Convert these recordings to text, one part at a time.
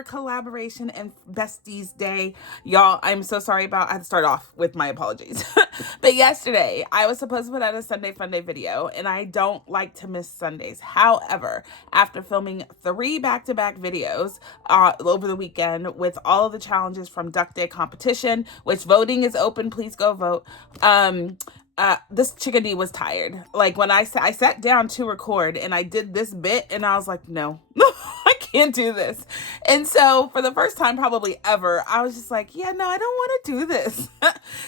for Collaboration and Besties Day. Y'all, I'm so sorry I had to start off with my apologies. But yesterday, I was supposed to put out a Sunday Funday video, and I don't like to miss Sundays. However, after filming 3 back-to-back videos over the weekend with all of the challenges from Duck Day competition, which voting is open, please go vote. This chickadee was tired. Like when I sat down to record and I did this bit and I was like, no, I can't do this. And so for the first time probably ever, I was just like, yeah, no, I don't want to do this.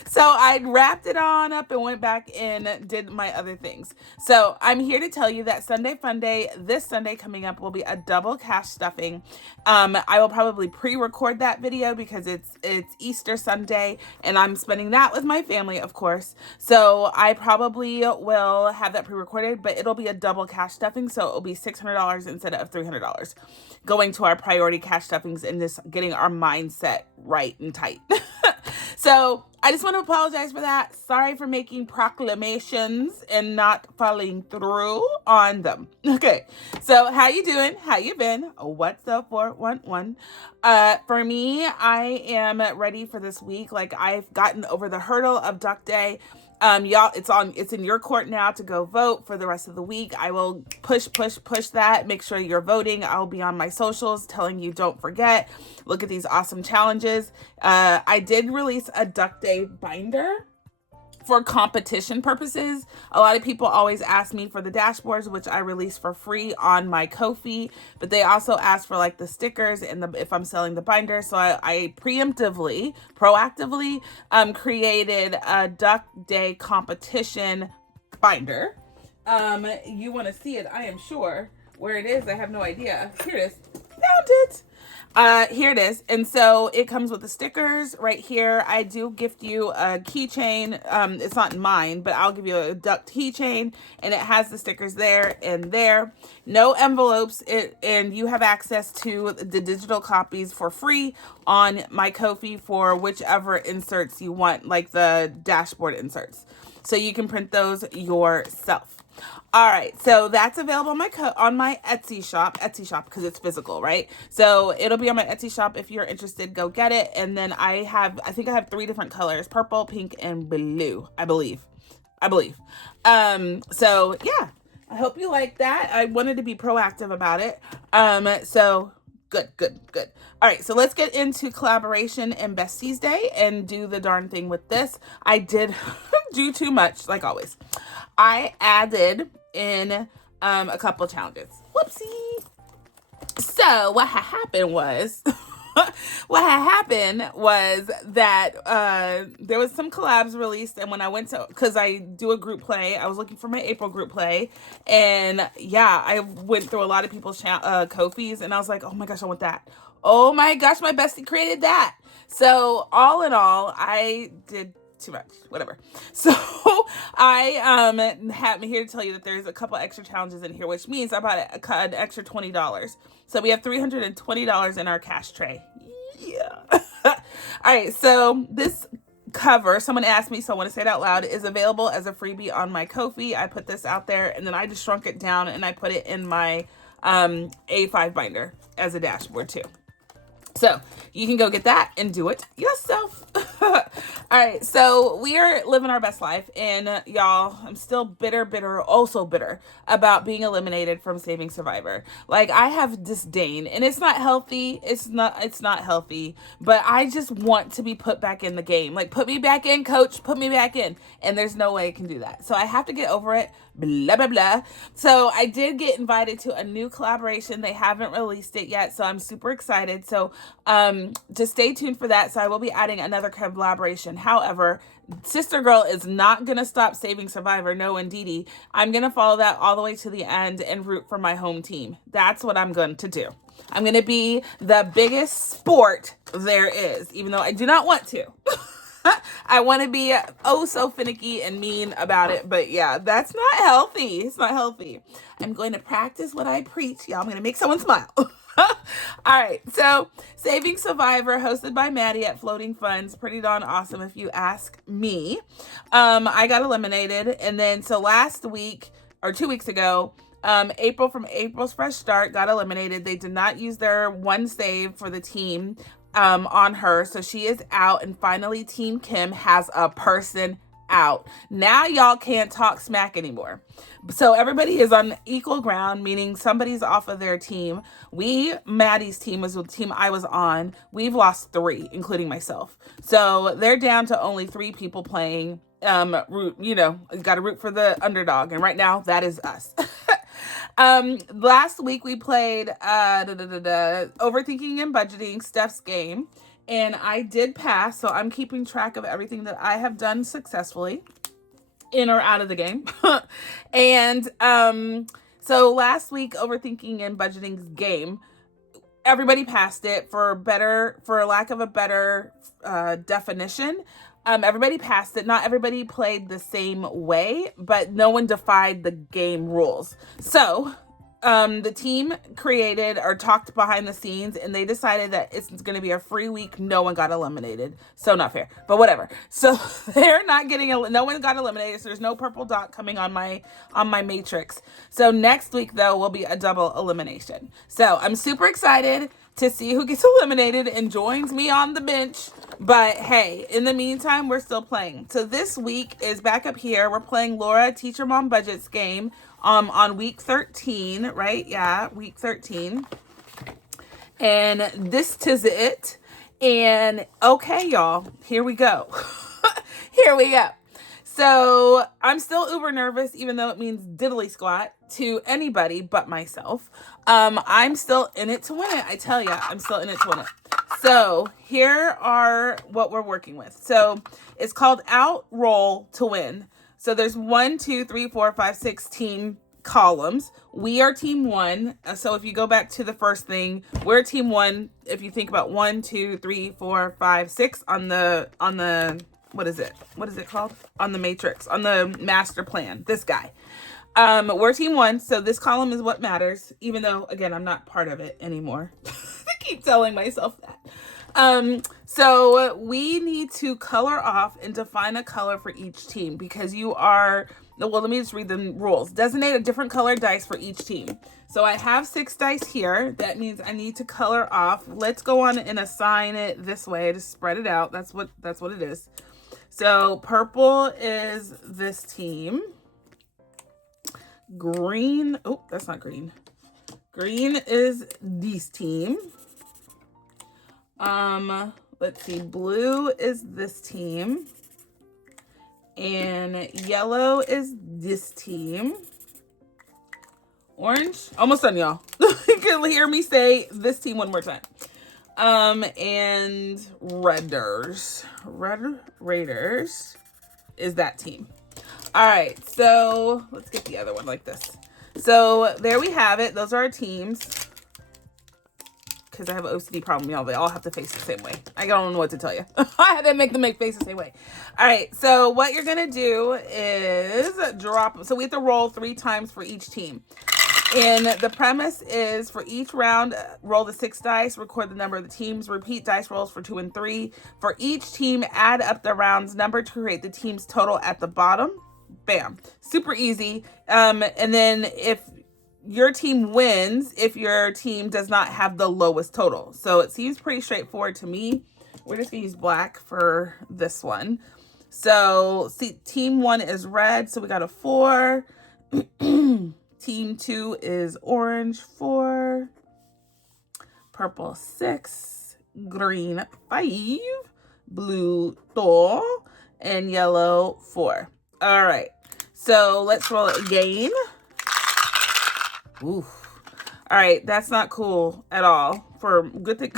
So I wrapped it on up and went back and did my other things. So I'm here to tell you that Sunday Funday, this Sunday coming up, will be a double cash stuffing. I will probably pre-record that video because it's Easter Sunday and I'm spending that with my family, of course. So I probably will have that pre-recorded, but it'll be a double cash stuffing. So it'll be $600 instead of $300 going to our priority cash stuffings and just getting our mindset right and tight. So I just want to apologize for that. Sorry for making proclamations and not following through on them. Okay, so how you doing? How you been? What's up, 411? For me, I am ready for this week. Like, I've gotten over the hurdle of Duck Day. Y'all, it's in your court now to go vote for the rest of the week. I will push that. Make sure you're voting. I'll be on my socials telling you don't forget. Look at these awesome challenges. I did release a Duck Day binder for competition purposes. A lot of people always ask me for the dashboards, which I release for free on my Ko-fi, but they also ask for like the stickers and if I'm selling the binder. So I proactively created a Duck Day competition binder. You want to see it, I am sure. Where it is, I have no idea. Here it is. Found it. Here it is. And so it comes with the stickers right here. I do gift you a keychain. It's not mine, but I'll give you a duck keychain and it has the stickers there and there. No envelopes. And you have access to the digital copies for free on my Ko-fi for whichever inserts you want, like the dashboard inserts. So you can print those yourself. All right, so that's available on my Etsy shop because it's physical, right? So it'll be on my Etsy shop. If you're interested, go get it. And then I think I have 3 different colors: purple, pink, and blue. I believe. So yeah, I hope you like that. I wanted to be proactive about it. So good. All right, so let's get into Collaboration and Besties Day and do the darn thing with this. I did do too much, like always. I added in a couple challenges. Whoopsie. So what happened was that there was some collabs released, and when I went to, because I do a group play, I was looking for my April group play, and yeah, I went through a lot of people's Ko-fis, and I was like, oh my gosh, I want that. Oh my gosh, my bestie created that. So all in all, I did too much, whatever. So I am here to tell you that there's a couple extra challenges in here, which means I bought an extra $20. So we have $320 in our cash tray. Yeah. All right, so this cover, someone asked me, so I want to say it out loud, is available as a freebie on my Ko-fi. I put this out there and then I just shrunk it down and I put it in my A5 binder as a dashboard too. So you can go get that and do it yourself. All right, so we are living our best life, and y'all, I'm still bitter about being eliminated from Saving Survivor. Like, I have disdain, and it's not healthy. It's not healthy, but I just want to be put back in the game. Like, put me back in, coach, put me back in. And there's no way I can do that. So I have to get over it. Blah, blah, blah. So I did get invited to a new collaboration. They haven't released it yet, so I'm super excited. So just stay tuned for that. So I will be adding another collaboration. However, Sister Girl is not going to stop Saving Survivor. No, indeedy. I'm going to follow that all the way to the end and root for my home team. That's what I'm going to do. I'm going to be the biggest sport there is, even though I do not want to. I want to be so finicky and mean about it, but yeah, that's not healthy. It's not healthy. I'm going to practice what I preach. Y'all, I'm going to make someone smile. All right, so Saving Survivor, hosted by Maddie at Floating Funds, pretty darn awesome if you ask me. I got eliminated, and then so last week or 2 weeks ago, April from April's Fresh Start got eliminated. They did not use their one save for the team on her, so she is out. And finally, Team Kim has a person out. Now y'all can't talk smack anymore. So everybody is on equal ground, meaning somebody's off of their team. Maddie's team was the team I was on. We've lost 3, including myself. So they're down to only 3 people playing. Root, you got to root for the underdog. And right now that is us. Last week we played Overthinking and Budgeting, Steph's game, and I did pass, so I'm keeping track of everything that I have done successfully in or out of the game. And so last week, Overthinking and Budgeting's game, everybody passed it. For lack of a better definition, everybody passed it. Not everybody played the same way, but no one defied the game rules. So the team created or talked behind the scenes, and they decided that it's going to be a free week. No one got eliminated. So not fair, but whatever. So they're not getting, no one got eliminated. So there's no purple dot coming on my matrix. So next week though will be a double elimination. So I'm super excited to see who gets eliminated and joins me on the bench. But hey, in the meantime, we're still playing. So this week is back up here. We're playing Laura Teacher Mom Budget's game on week 13, right? Yeah, week 13. And this is it. And okay, y'all, here we go. Here we go. So I'm still uber nervous, even though it means diddly squat to anybody but myself. I'm still in it to win it. I tell ya, I'm still in it to win it. So here are what we're working with. So it's called out, roll to win. So there's 1, 2, 3, 4, 5, 6 team columns. We are team 1. So if you go back to the first thing, we're team 1. If you think about 1, 2, 3, 4, 5, 6 on the what is it? What is it called? On the matrix, on the master plan, this guy. We're team 1. So this column is what matters, even though, again, I'm not part of it anymore. I keep telling myself that. So we need to color off and define a color for each team, because you are, well, let me just read the rules. Designate a different colored dice for each team. So I have 6 dice here. That means I need to color off. Let's go on and assign it this way to spread it out. That's what it is. So purple is this team. Green, oh, that's not green. Green is this team. Let's see, blue is this team. And yellow is this team. Orange, almost done, y'all. You can hear me say this team one more time. And Red Raiders is that team. All right, so let's get the other one like this. So there we have it. Those are our teams. Because I have an OCD problem, y'all. They all have to face the same way. I don't know what to tell you. I had to make them face the same way. All right, so what you're going to do is drop. So we have to roll 3 times for each team. And the premise is for each round, roll the 6 dice, record the number of the teams, repeat dice rolls for 2 and 3. For each team, add up the round's number to create the team's total at the bottom. Bam. Super easy. And then if your team wins, if your team does not have the lowest total. So it seems pretty straightforward to me. We're just going to use black for this one. So see, team 1 is red, so we got a 4. Team 2 is orange, 4. Purple, 6. Green, 5. Blue, 2. And yellow, 4. All right. So let's roll it again. Oof. All right. That's not cool at all. For good thing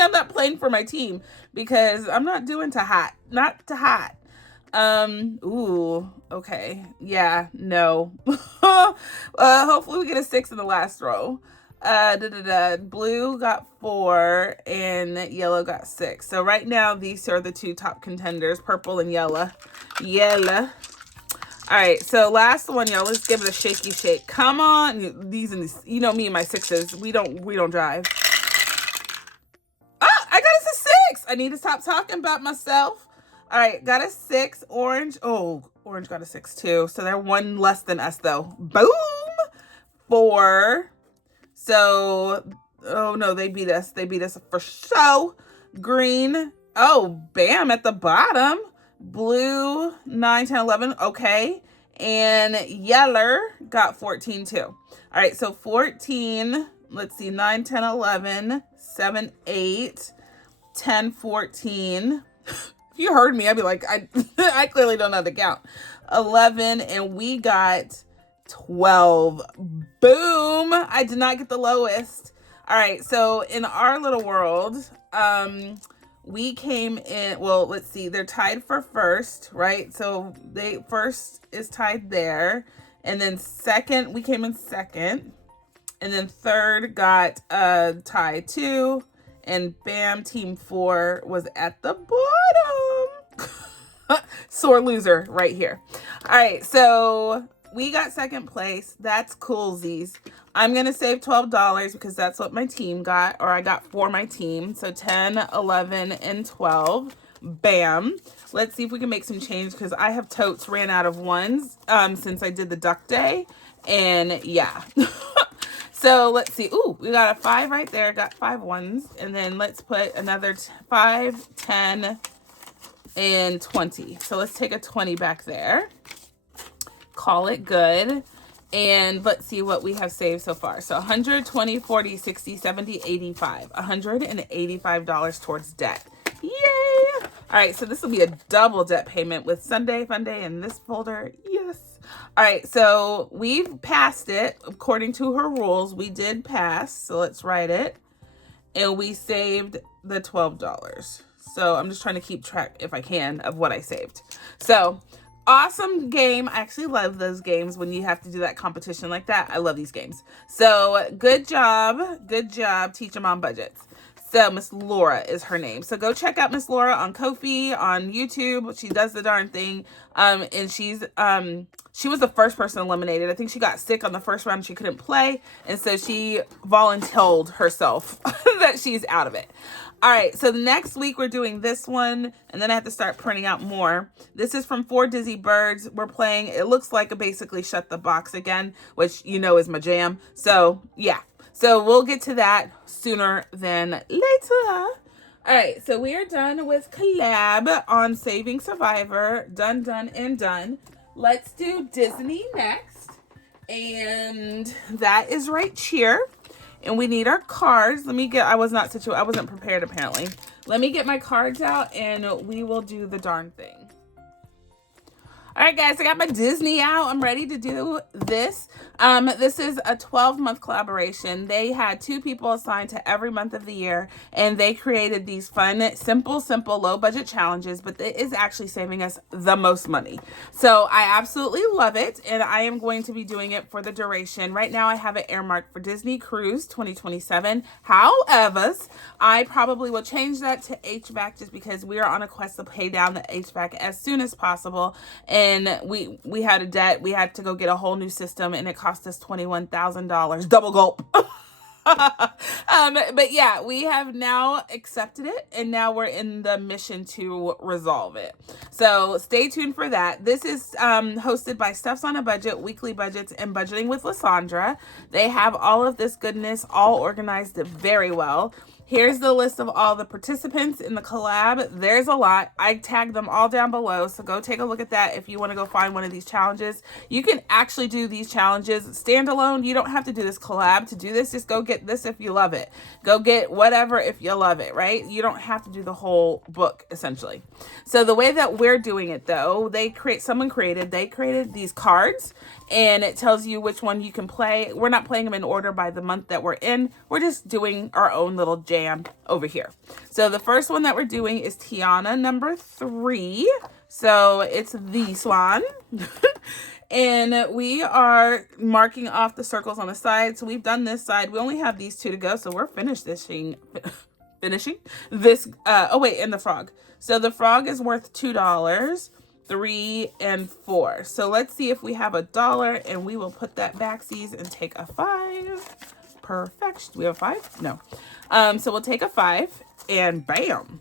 I'm not playing for my team, because I'm not doing too hot. Not too hot. Ooh, okay. Yeah, no. Hopefully we get a 6 in the last row. Blue got 4 and yellow got 6. So right now these are the 2 top contenders, purple and yellow. Yellow. All right, so last one, y'all. Let's give it a shaky shake. Come on. These and these, you know me and my 6s. We don't drive. Oh, I got us a 6. I need to stop talking about myself. All right, got a 6. Orange. Oh, orange got a 6 too. So they're 1 less than us though. Boom. 4. So, oh no, they beat us. They beat us for show. Green, oh, bam, at the bottom. Blue, 9, 10, 11, okay. And yeller got 14 too. All right, so 14, let's see, 9, 10, 11, 7, 8, 10, 14. If you heard me, I'd be like, I clearly don't know how to count. 11, and we got 12. Boom! I did not get the lowest. All right, so in our little world, we came in, well, let's see, they're tied for first, right? So they first is tied there, and then second, we came in second, and then third got tied too, and bam, team 4 was at the bottom. Sore loser right here. All right, so we got second place. That's coolsies. I'm going to save $12 because that's what my team got, or I got for my team. So 10, 11, and 12. Bam. Let's see if we can make some change because I have totes ran out of ones since I did the duck day. And yeah. So let's see. Ooh, we got a 5 right there. Got 5 ones. And then let's put another 5, 10, and 20. So let's take a 20 back there. Call it good. And let's see what we have saved so far. So 120, 40, 60, 70, 85. $185 towards debt. Yay! All right, so this will be a double debt payment with Sunday, Fun Day, in this folder. Yes. All right, so we've passed it. According to her rules, we did pass. So let's write it. And we saved the $12. So I'm just trying to keep track, if I can, of what I saved. So awesome game. I actually love those games when you have to do that competition like that. I love these games. So good job. Good job. Teach them on budgets. So Miss Laura is her name. So go check out Miss Laura on Ko-fi, on YouTube. She does the darn thing. And she was the first person eliminated. I think she got sick on the first round. She couldn't play. And so she volunteered herself that she's out of it. All right, so next week we're doing this one, and then I have to start printing out more. This is from 4 Dizzy Birds. We're playing, it looks like a basically Shut the Box again, which you know is my jam. So, yeah. So we'll get to that sooner than later. All right, so we are done with collab on Saving Survivor. Done, done, and done. Let's do Disney next. And that is right here. And we need our cards. I wasn't prepared apparently. Let me get my cards out and we will do the darn thing. All right, guys, I got my Disney out. I'm ready to do this. This is a 12-month collaboration. They had 2 people assigned to every month of the year, and they created these fun, simple, low-budget challenges, but it is actually saving us the most money. So I absolutely love it, and I am going to be doing it for the duration. Right now, I have it earmarked for Disney Cruise 2027. However, I probably will change that to HVAC just because we are on a quest to pay down the HVAC as soon as possible. And we had a debt. We had to go get a whole new system, and it cost us $21,000. Double gulp. But yeah, we have now accepted it, and now we're in the mission to resolve it. So stay tuned for that. This is hosted by Stuffs on a Budget, Weekly Budgets, and Budgeting with Lysandra. They have all of this goodness all organized very well. Here's the list of all the participants in the collab. There's a lot. I tagged them all down below, so go take a look at that if you want to go find one of these challenges. You can actually do these challenges standalone. You don't have to do this collab to do this. Just go get this if you love it. Go get whatever if you love it, right? You don't have to do the whole book, essentially. So the way that we're doing it, though, they created these cards, and it tells you which one you can play. We're not playing them in order by the month that we're in. We're just doing our own little jam over here. So the first one that we're doing is Tiana number 3. So it's this one. And we are marking off the circles on the side. So we've done this side. We only have these 2 to go. So we're finishing this. Oh, wait, and the frog. So the frog is worth $2. 3 and 4. So let's see if we have $1, and we will put that backsies and take a 5. Perfect. Do we have a 5? No. So we'll take a 5 and bam.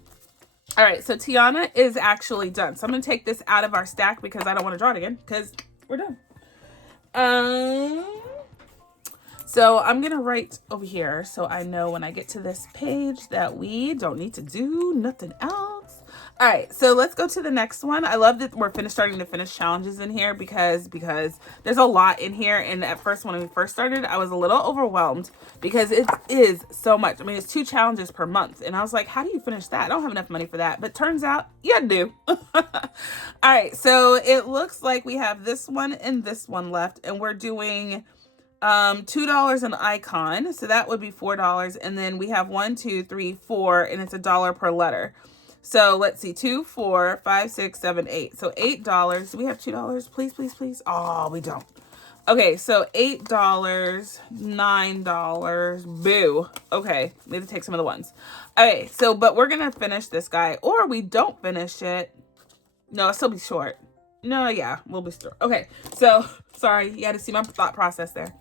All right. So Tiana is actually done. So I'm going to take this out of our stack because I don't want to draw it again because we're done. So I'm going to write over here so I know when I get to this page that we don't need to do nothing else. All right, so let's go to the next one. I love that we're starting to finish challenges in here because there's a lot in here. And at first, when we first started, I was a little overwhelmed because it is so much. I mean, it's 2 challenges per month. And I was like, how do you finish that? I don't have enough money for that. But turns out you do. All right, so it looks like we have this one and this one left. And we're doing $2 an icon. So that would be $4. And then we have 1, 2, 3, 4, and it's $1 per letter. So let's see, 2, 4, 5, 6, 7, 8. So $8. Do we have $2? Please, please, please. Oh, we don't. Okay, so $8, $9. Boo. Okay, need to take some of the ones. Okay, so but we're gonna finish this guy, or we don't finish it. No, it'll still be short. No, yeah, we'll be short. Okay, so sorry, you had to see my thought process there.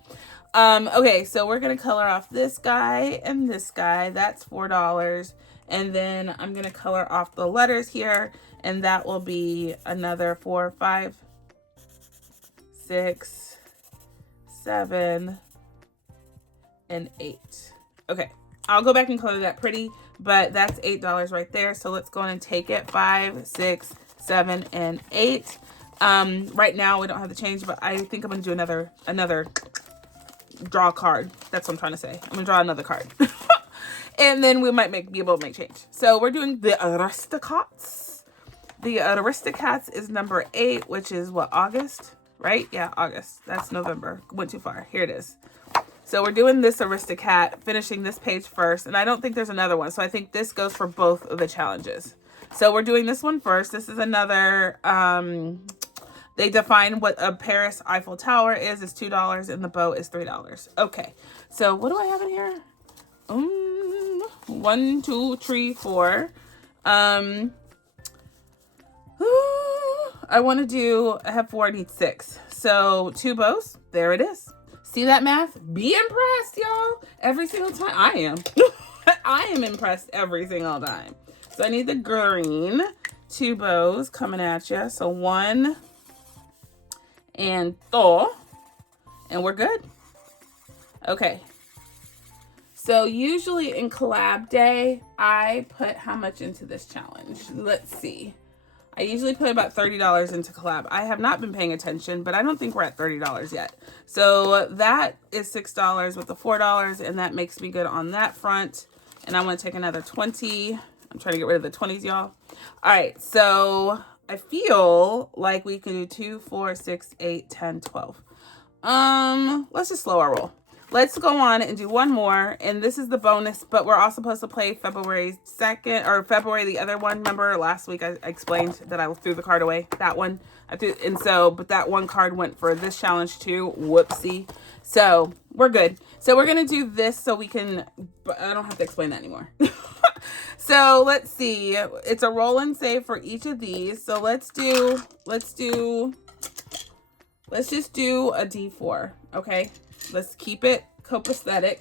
Okay, so we're gonna color off this guy and this guy. That's $4. And then I'm going to color off the letters here. And that will be another 4, 5, 6, 7, and 8. Okay. I'll go back and color that pretty. But that's $8 right there. So let's go and take it. 5, 6, 7, and 8. Right now we don't have the change. But I think I'm going to do another draw card. That's what I'm trying to say. I'm going to draw another card. And then we might be able to make change. So we're doing the Aristocats. The Aristocats is number 8, which is what, August? Right? Yeah, August. That's November. Went too far. Here it is. So we're doing this Aristocat, finishing this page first. And I don't think there's another one. So I think this goes for both of the challenges. So we're doing this one first. This is another, they define what a Paris Eiffel Tower is. It's $2 and the boat is $3. Okay. So what do I have in here? 1, 2, 3, 4. I have 4, I need 6. So 2 bows, there it is. See that math? Be impressed, y'all. Every single time. I am. I am impressed every single time. So I need the green. 2 bows coming at you. So 1 and 2. And we're good. Okay. So usually in collab day, I put how much into this challenge? Let's see. I usually put about $30 into collab. I have not been paying attention, but I don't think we're at $30 yet. So that is $6 with the $4, and that makes me good on that front. And I'm going to take another 20. I'm trying to get rid of the 20s, y'all. All right, so I feel like we can do 2, 4, 6, 8, 10, 12. Let's just slow our roll. Let's go on and do one more. And this is the bonus, but we're also supposed to play February 2nd or February, the other one. Remember last week I explained that I threw the card away. That one. But that one card went for this challenge too. Whoopsie. So we're good. So we're going to do this so we can, I don't have to explain that anymore. So let's see. It's a roll and save for each of these. So let's just do a D4. Okay. Let's keep it copacetic.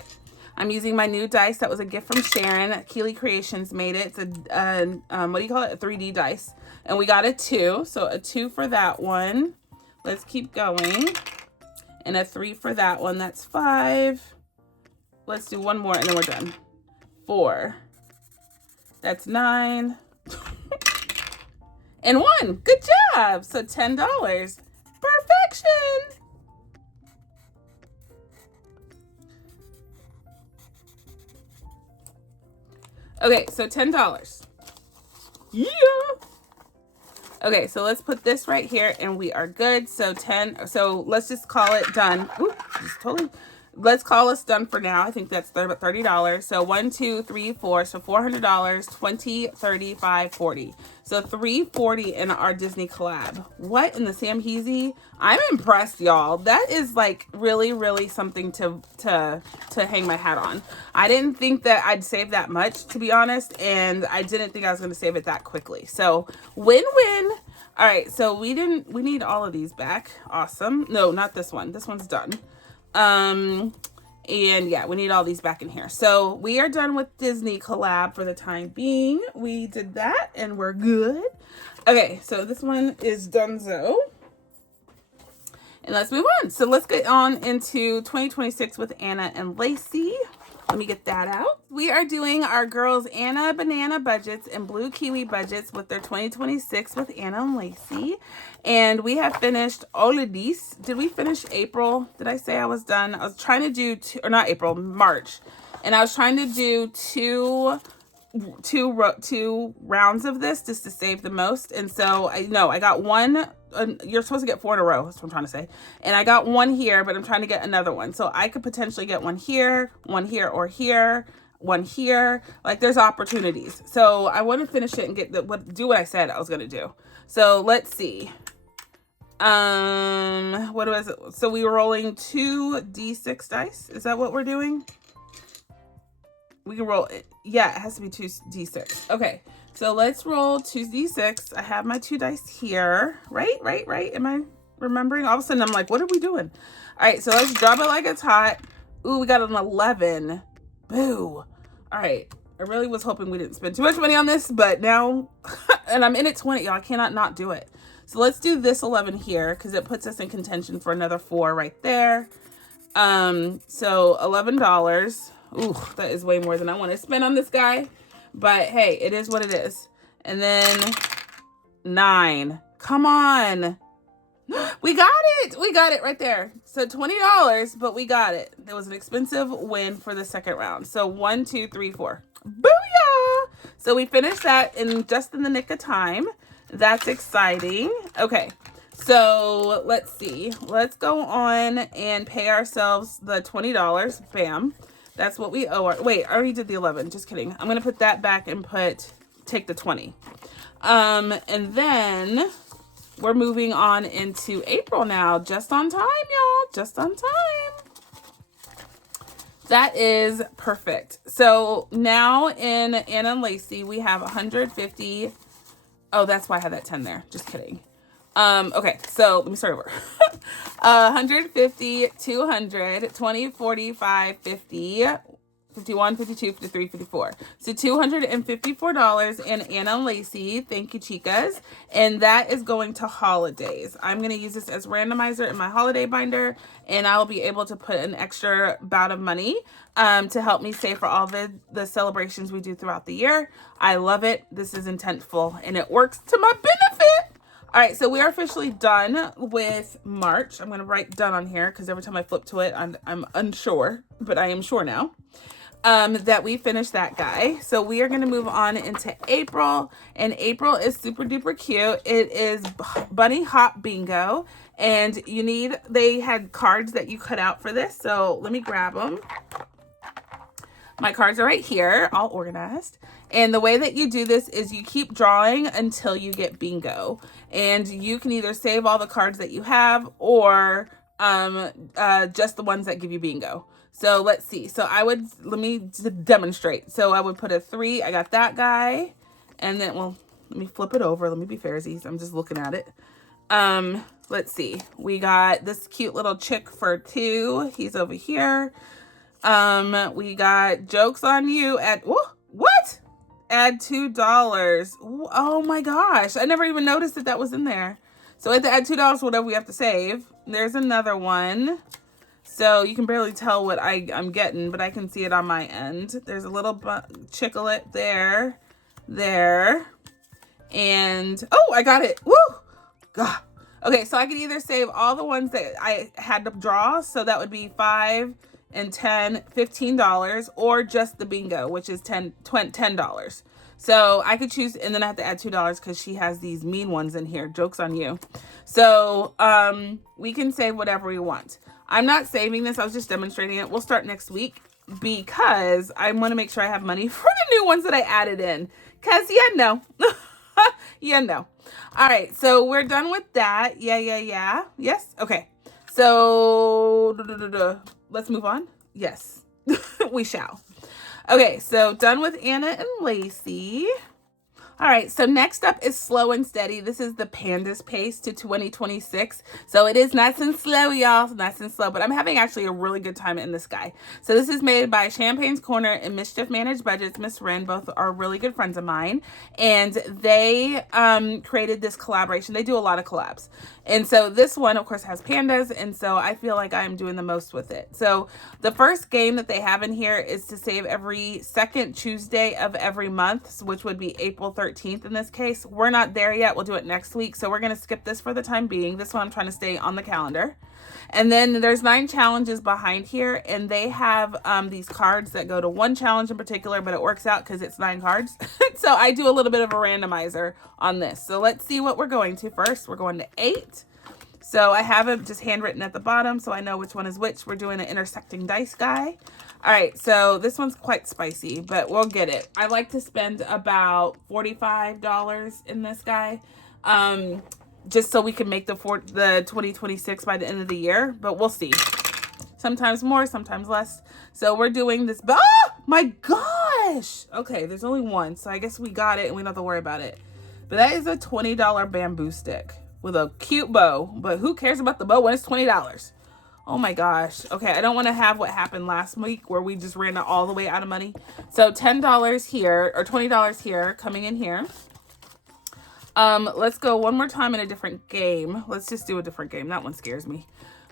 I'm using my new dice. That was a gift from Sharon. Keely Creations made it. It's a, what do you call it? A 3D dice. And we got a 2. So a 2 for that one. Let's keep going. And a 3 for that one. That's 5. Let's do one more and then we're done. 4. That's 9. And 1. Good job. So $10. Perfection. Okay, so $10. Yeah. Okay, so let's put this right here and we are good. So 10. So let's just call it done. Ooh, just totally. Let's call us done for now. I think that's about $30. So 1, 2, 3, 4. So $400, 20, 35, 40. So $340 in our Disney collab. What in the Sam Heasy? I'm impressed, y'all. That is like really, really something to hang my hat on. I didn't think that I'd save that much, to be honest, and I didn't think I was going to save it that quickly. So win-win. All right, so we need all of these back. Awesome. No, not this one. This one's done. And yeah, we need all these back in here. So we are done with Disney collab for the time being. We did that and we're good. Okay, so this one is donezo. And let's move on. So let's get on into 2026 with Anna and Lacey. Let me get that out. We are doing our girls Anna Banana budgets and Blue Kiwi budgets with their 2026 with Anna and Lacey. And we have finished all of these. Did we finish April? Did I say I was done? I was trying to do, March. And I was trying to do two rounds of this just to save the most. And so I got one. You're supposed to get 4 in a row. That's what I'm trying to say. And I got one here, but I'm trying to get another one. So I could potentially get one here, or here, one here. Like, there's opportunities. So I want to finish it and do what I said I was going to do. So let's see. What was it? So we were rolling 2 D6 dice. Is that what we're doing? We can roll it. Yeah, it has to be 2 D6. Okay. So let's roll 2 D6. I have my 2 dice here. Right? Am I remembering? All of a sudden, I'm like, what are we doing? All right, so let's drop it like it's hot. Ooh, we got an 11. Boo. All right. I really was hoping we didn't spend too much money on this, but now, and I'm in at 20, y'all. I cannot not do it. So let's do this 11 here because it puts us in contention for another 4 right there. So $11. Ooh, that is way more than I want to spend on this guy. But hey, it is what it is. And then 9. Come on. We got it. We got it right there. So $20, but we got it. It was an expensive win for the second round. So 1, 2, 3, 4. Booyah! So we finished that in just in the nick of time. That's exciting. Okay. So let's see. Let's go on and pay ourselves the $20. Bam. That's what we owe. Wait, I already did the 11. Just kidding. I'm going to put that back and take the 20. And then we're moving on into April now. Just on time, y'all. Just on time. That is perfect. So now in Anna and Lacey, we have 150. Oh, that's why I had that 10 there. Just kidding. Okay, so let me start over. 150, 200, 20, 45, 50, 51, 52, 53, 54. So $254 in Anna and Lacey. Thank you, chicas. And that is going to holidays. I'm going to use this as randomizer in my holiday binder, and I'll be able to put an extra bout of money to help me save for all the celebrations we do throughout the year. I love it. This is intentful, and it works to my benefit. All right, so we are officially done with March. I'm going to write done on here because every time I flip to it, I'm unsure, but I am sure now that we finished that guy. So we are going to move on into April, and April is super duper cute. It is Bunny Hop Bingo, and they had cards that you cut out for this. So let me grab them. My cards are right here, all organized. And the way that you do this is you keep drawing until you get bingo. And you can either save all the cards that you have or just the ones that give you bingo. So let's see. So let me demonstrate. So I would put a 3. I got that guy. And then, well, let me flip it over. Let me be fairsies. I'm just looking at it. Let's see. We got this cute little chick for 2. He's over here. We got jokes on you at, what? Add $2. Oh my gosh. I never even noticed that was in there. So we have to add $2, whatever we have to save. There's another one. So you can barely tell what I'm getting, but I can see it on my end. There's a little chicklet there. And, oh, I got it. Woo! God. Okay, so I could either save all the ones that I had to draw. So that would be 5 and 10, $15, or just the bingo, which is $10. So I could choose, and then I have to add $2 because she has these mean ones in here. Joke's on you. So we can save whatever we want. I'm not saving this. I was just demonstrating it. We'll start next week because I want to make sure I have money for the new ones that I added in. Because, All right, so we're done with that. Yeah. Yes? Okay. So, let's move on. Yes, we shall. Okay, so done with Anna and Lacey. All right, so next up is Slow and Steady. This is the Pandas pace to 2026. So it is nice and slow, y'all. Nice and slow, but I'm having actually a really good time in this guy. So this is made by Champagne's Corner and Mischief Managed Budgets. Miss Wren, both are really good friends of mine. And they created this collaboration. They do a lot of collabs. And so this one, of course, has pandas. And so I feel like I'm doing the most with it. So the first game that they have in here is to save every second Tuesday of every month, which would be April 13th in this case. We're not there yet. We'll do it next week. So we're going to skip this for the time being. This one I'm trying to stay on the calendar. And then there's 9 challenges behind here, and they have these cards that go to one challenge in particular, but it works out because it's 9 cards. So I do a little bit of a randomizer on this. So let's see what we're going to first. We're going to 8. So I have it just handwritten at the bottom, so I know which one is which. We're doing an intersecting dice guy. All right, so this one's quite spicy, but we'll get it. I like to spend about $45 in this guy. Just so we can make the 2026 by the end of the year, but we'll see. Sometimes more, sometimes less. So we're doing this. Oh my gosh! Okay, there's only one, so I guess we got it and we don't have to worry about it. But that is a $20 bamboo stick with a cute bow. But who cares about the bow when it's $20? Oh my gosh. Okay, I don't want to have what happened last week where we just ran all the way out of money. So $10 here, or $20 here, coming in here. Let's go one more time in a different game. Let's just do a different game. That one scares me.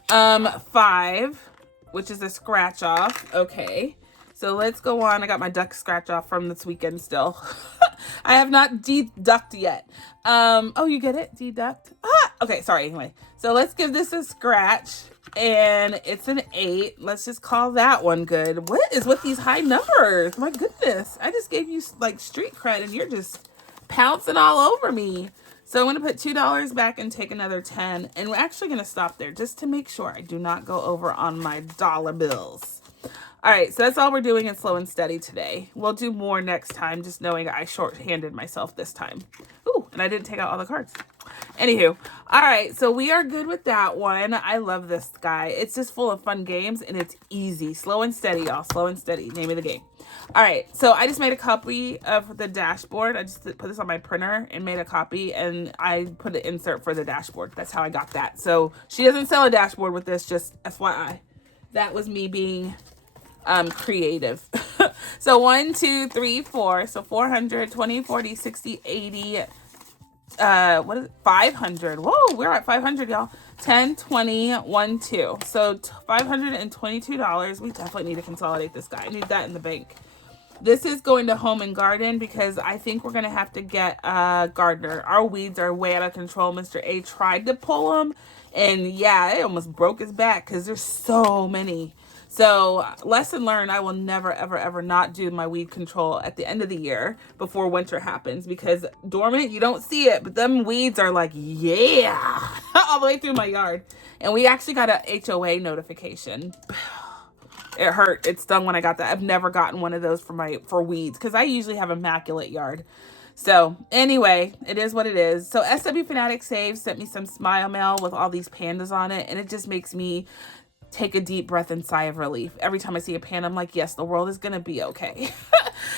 5, which is a scratch off. Okay. So let's go on. I got my duck scratch off from this weekend still. I have not deducted yet. Oh, you get it? Deduct? Okay, sorry. Anyway, so let's give this a scratch. And it's an 8. Let's just call that one good. What is with these high numbers? My goodness. I just gave you like street cred and you're just pouncing all over me. So I'm going to put $2 back and take another 10. And we're actually going to stop there just to make sure I do not go over on my dollar bills. All right, so that's all we're doing in Slow and Steady today. We'll do more next time, just knowing I short-handed myself this time. Ooh, and I didn't take out all the cards. Anywho, all right, so we are good with that one. I love this guy. It's just full of fun games, and it's easy. Slow and Steady, y'all. Slow and Steady, name of the game. All right, so I just made a copy of the dashboard. I just put this on my printer and made a copy, and I put an insert for the dashboard. That's how I got that. So she doesn't sell a dashboard with this, just FYI. That was me being creative. So 1, 2, 3, 4. So 400, 20, 40, 60, 80. What is it? 500. Whoa, we're at 500, y'all. 10, 20, 1, 2. So $522. We definitely need to consolidate this guy. I need that in the bank. This is going to Home and Garden because I think we're going to have to get a gardener. Our weeds are way out of control. Mr. A tried to pull them, and yeah, it almost broke his back because there's so many. So lesson learned, I will never, ever, ever not do my weed control at the end of the year before winter happens, because dormant, you don't see it, but them weeds are like, yeah, all the way through my yard. And we actually got a HOA notification. It hurt. It stung when I got that. I've never gotten one of those for weeds because I usually have immaculate yard. So anyway, it is what it is. So SW Fanatic Saves sent me some smile mail with all these pandas on it, and it just makes me take a deep breath and sigh of relief. Every time I see a panda, I'm like, yes, the world is going to be okay.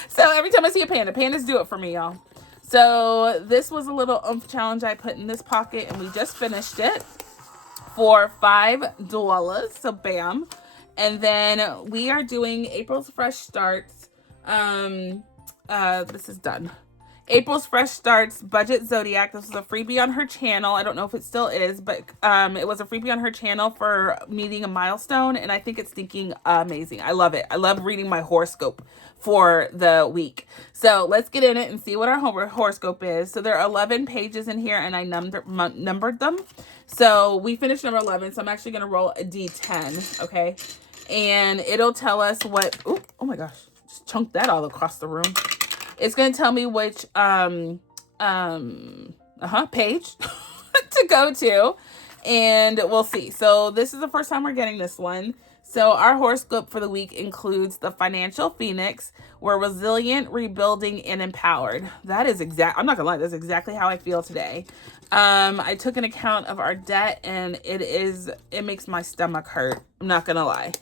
So every time I see a panda, pandas do it for me, y'all. So this was a little oomph challenge I put in this pocket, and we just finished it for $5. So bam. And then we are doing April's Fresh Starts. This is done. April's Fresh Starts Budget Zodiac. This was a freebie on her channel. I don't know if it still is, but it was a freebie on her channel for meeting a milestone, and I think it's stinking amazing. I love it. I love reading my horoscope for the week. So let's get in it and see what our horoscope is. So there are 11 pages in here, and I numbered them. So we finished number 11, so I'm actually going to roll a D10, okay? And it'll tell us what... Ooh, oh my gosh. Just chunked that all across the room. It's going to tell me which page to go to, and we'll see. So this is the first time we're getting this one. So our horoscope for the week includes the Financial Phoenix, We're resilient, rebuilding, and empowered. That is I'm not gonna lie, that's exactly how I feel today. I took an account of our debt, and it makes my stomach hurt. I'm not gonna lie.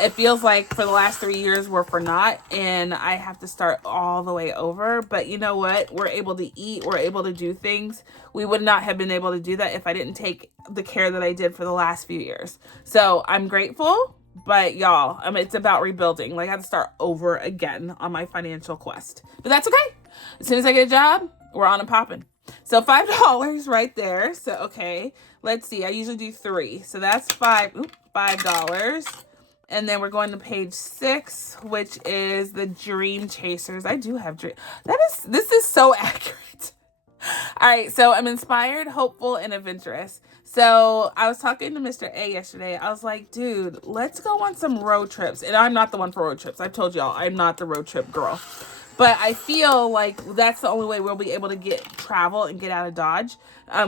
It feels like for the last 3 years we're for naught, and I have to start all the way over. But you know what? We're able to eat. We're able to do things. We would not have been able to do that if I didn't take the care that I did for the last few years. So I'm grateful, but y'all, it's about rebuilding. Like, I have to start over again on my financial quest. But that's okay. As soon as I get a job, we're on and popping. So $5 right there. So, okay, let's see. I usually do 3. So that's $5. And then we're going to page 6, which is the Dream Chasers. I do have dream. This is so accurate. All right, so I'm inspired, hopeful, and adventurous. So I was talking to Mr. A yesterday. I was like, dude, let's go on some road trips. And I'm not the one for road trips. I've told y'all, I'm not the road trip girl. But I feel like that's the only way we'll be able to travel and get out of Dodge.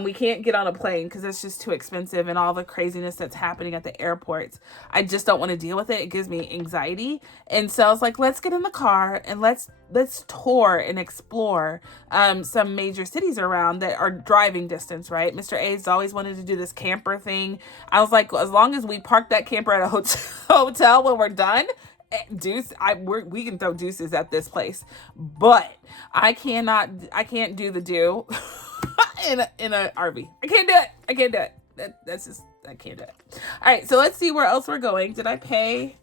We can't get on a plane because it's just too expensive, and all the craziness that's happening at the airports. I just don't want to deal with it. It gives me anxiety. And so I was like, let's get in the car and let's tour and explore some major cities around that are driving distance, right? Mr. A's always wanted to do this camper thing. I was like, as long as we park that camper at a hotel when we're done, we can throw deuces at this place, but I can't do the in a RV. I can't do it. I can't do it. All right, so let's see where else we're going. Did I pay?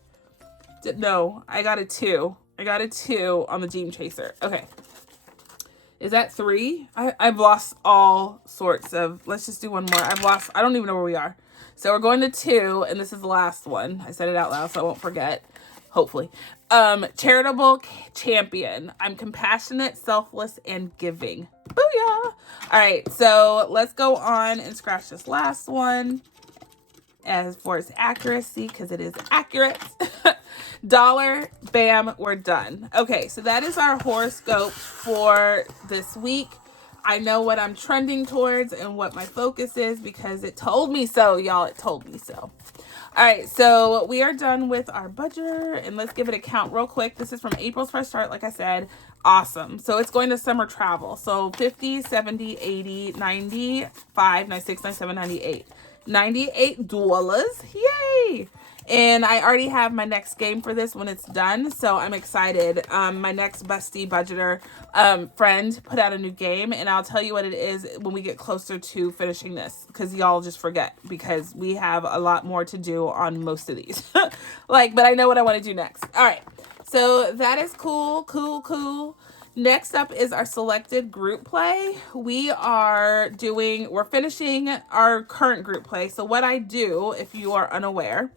No, I got a 2. I got a 2 on the Dream Chaser. Okay, is that 3? I've lost all sorts of. Let's just do one more. I don't even know where we are. So we're going to 2, and this is the last one. I said it out loud so I won't forget. Hopefully. Charitable champion. I'm compassionate, selfless, and giving. Booyah! All right, so let's go on and scratch this last one as for its accuracy, because it is accurate. $1, bam, we're done. Okay, so that is our horoscope for this week. I know what I'm trending towards and what my focus is because it told me so, y'all. It told me so. All right, so we are done with our budget, and let's give it a count real quick. This is from April's first start, like I said. Awesome. So it's going to summer travel. So 50, 70, 80, 95, 96, 97, 98. $98. Yay! And I already have my next game for this when it's done, so I'm excited. My next Bestie budgeter friend put out a new game, and I'll tell you what it is when we get closer to finishing this, because y'all just forget, because we have a lot more to do on most of these. But I know what I want to do next. All right, so that is cool. Next up is our selected group play. We're finishing our current group play. So what I do, if you are unaware,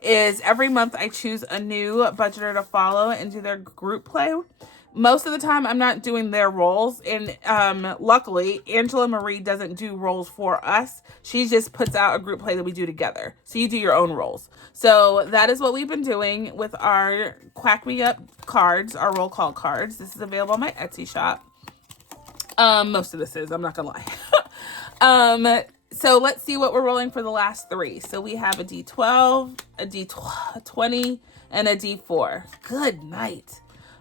is every month I choose a new budgeter to follow and do their group play. Most of the time I'm not doing their roles, and luckily Angela Marie doesn't do roles for us. She just puts out a group play that we do together. So you do your own roles. So that is what we've been doing with our Quack Me Up cards, our roll call cards. This is available on my Etsy shop. Most of this is, I'm not gonna lie. So let's see what we're rolling for the last 3. So we have a D12, a D20, and a D4. Good night.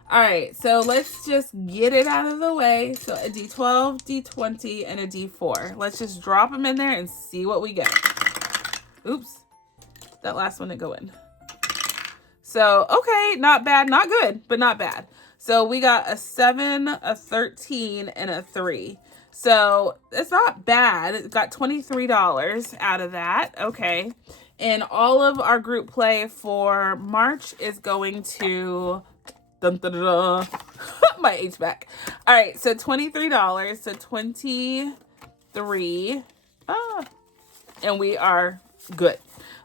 All right, so let's just get it out of the way. So a D12, D20, and a D4. Let's just drop them in there and see what we get. Oops, that last one didn't go in. So, okay, not bad, not good, but not bad. So we got a 7, a 13, and a 3. So it's not bad. It got $23 out of that. Okay. And all of our group play for March is going to my HVAC. All right. So $23. So 23. And we are good.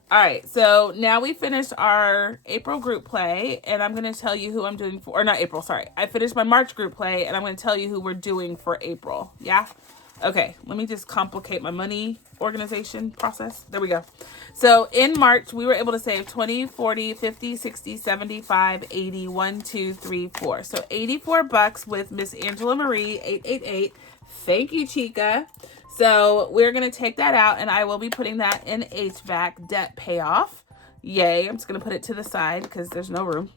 All right, so now we finished our April group play, and I'm going to tell you who I'm doing for, or not April, sorry. I finished my March group play, and I'm going to tell you who we're doing for April. Yeah? Okay, let me just complicate my money organization process. There we go. So in March, we were able to save 20, 40, 50, 60, 75, 80, 1, 2, 3, 4. So $84 with Miss Angela Marie, 888. Thank you, Chica. So we're going to take that out, and I will be putting that in HVAC debt payoff. Yay. I'm just going to put it to the side because there's no room.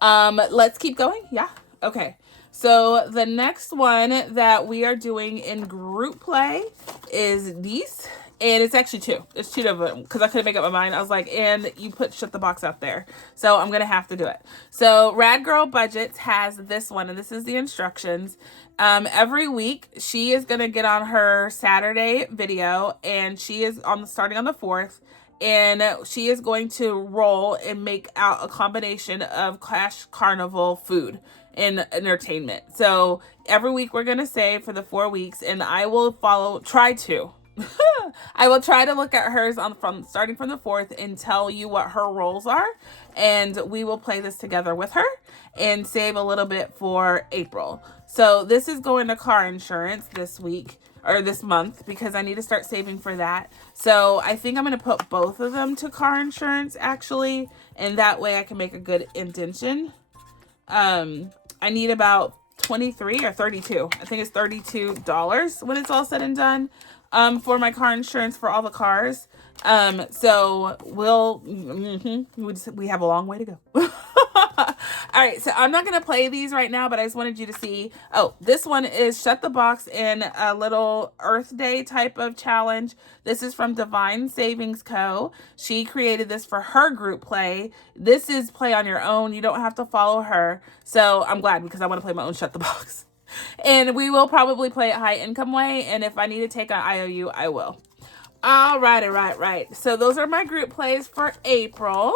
Let's keep going. Yeah. Okay. So the next one that we are doing in group play is these. And it's actually two. It's two of them because I couldn't make up my mind. I was like, and you put Shut the Box out there. So I'm going to have to do it. So Rad Girl Budgets has this one, and this is the instructions. Every week, she is going to get on her Saturday video, and she is starting on the 4th. And she is going to roll and make out a combination of Cash Carnival food and entertainment. So every week we're going to save for the 4 weeks, and I will try to look at hers starting from the 4th and tell you what her rolls are. And we will play this together with her and save a little bit for April. So this is going to car insurance this week. Or this month, because I need to start saving for that. So I think I'm going to put both of them to car insurance, actually. And that way I can make a good intention. I need about 23 or 32. I think it's $32 when it's all said and done for my car insurance for all the cars. So we have a long way to go. All right, so I'm not going to play these right now, but I just wanted you to see. Oh, this one is Shut the Box in a little Earth Day type of challenge. This is from Divine Savings Co. She created this for her group play. This is play on your own. You don't have to follow her. So I'm glad because I want to play my own Shut the Box. And we will probably play it high income way. And if I need to take an IOU, I will. All right. So those are my group plays for April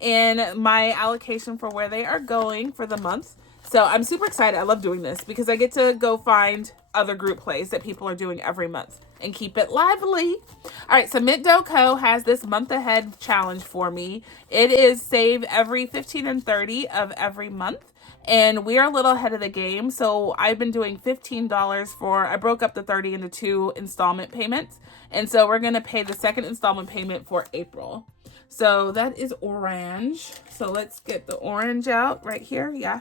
and my allocation for where they are going for the month. So I'm super excited. I love doing this because I get to go find other group plays that people are doing every month and keep it lively. All right, so Mint Dough Co. has this month ahead challenge for me. It is save every 15 and 30 of every month. And we are a little ahead of the game. So I've been doing $15 I broke up the 30 into 2 installment payments. And so we're going to pay the second installment payment for April. So that is orange. So let's get the orange out right here. Yeah.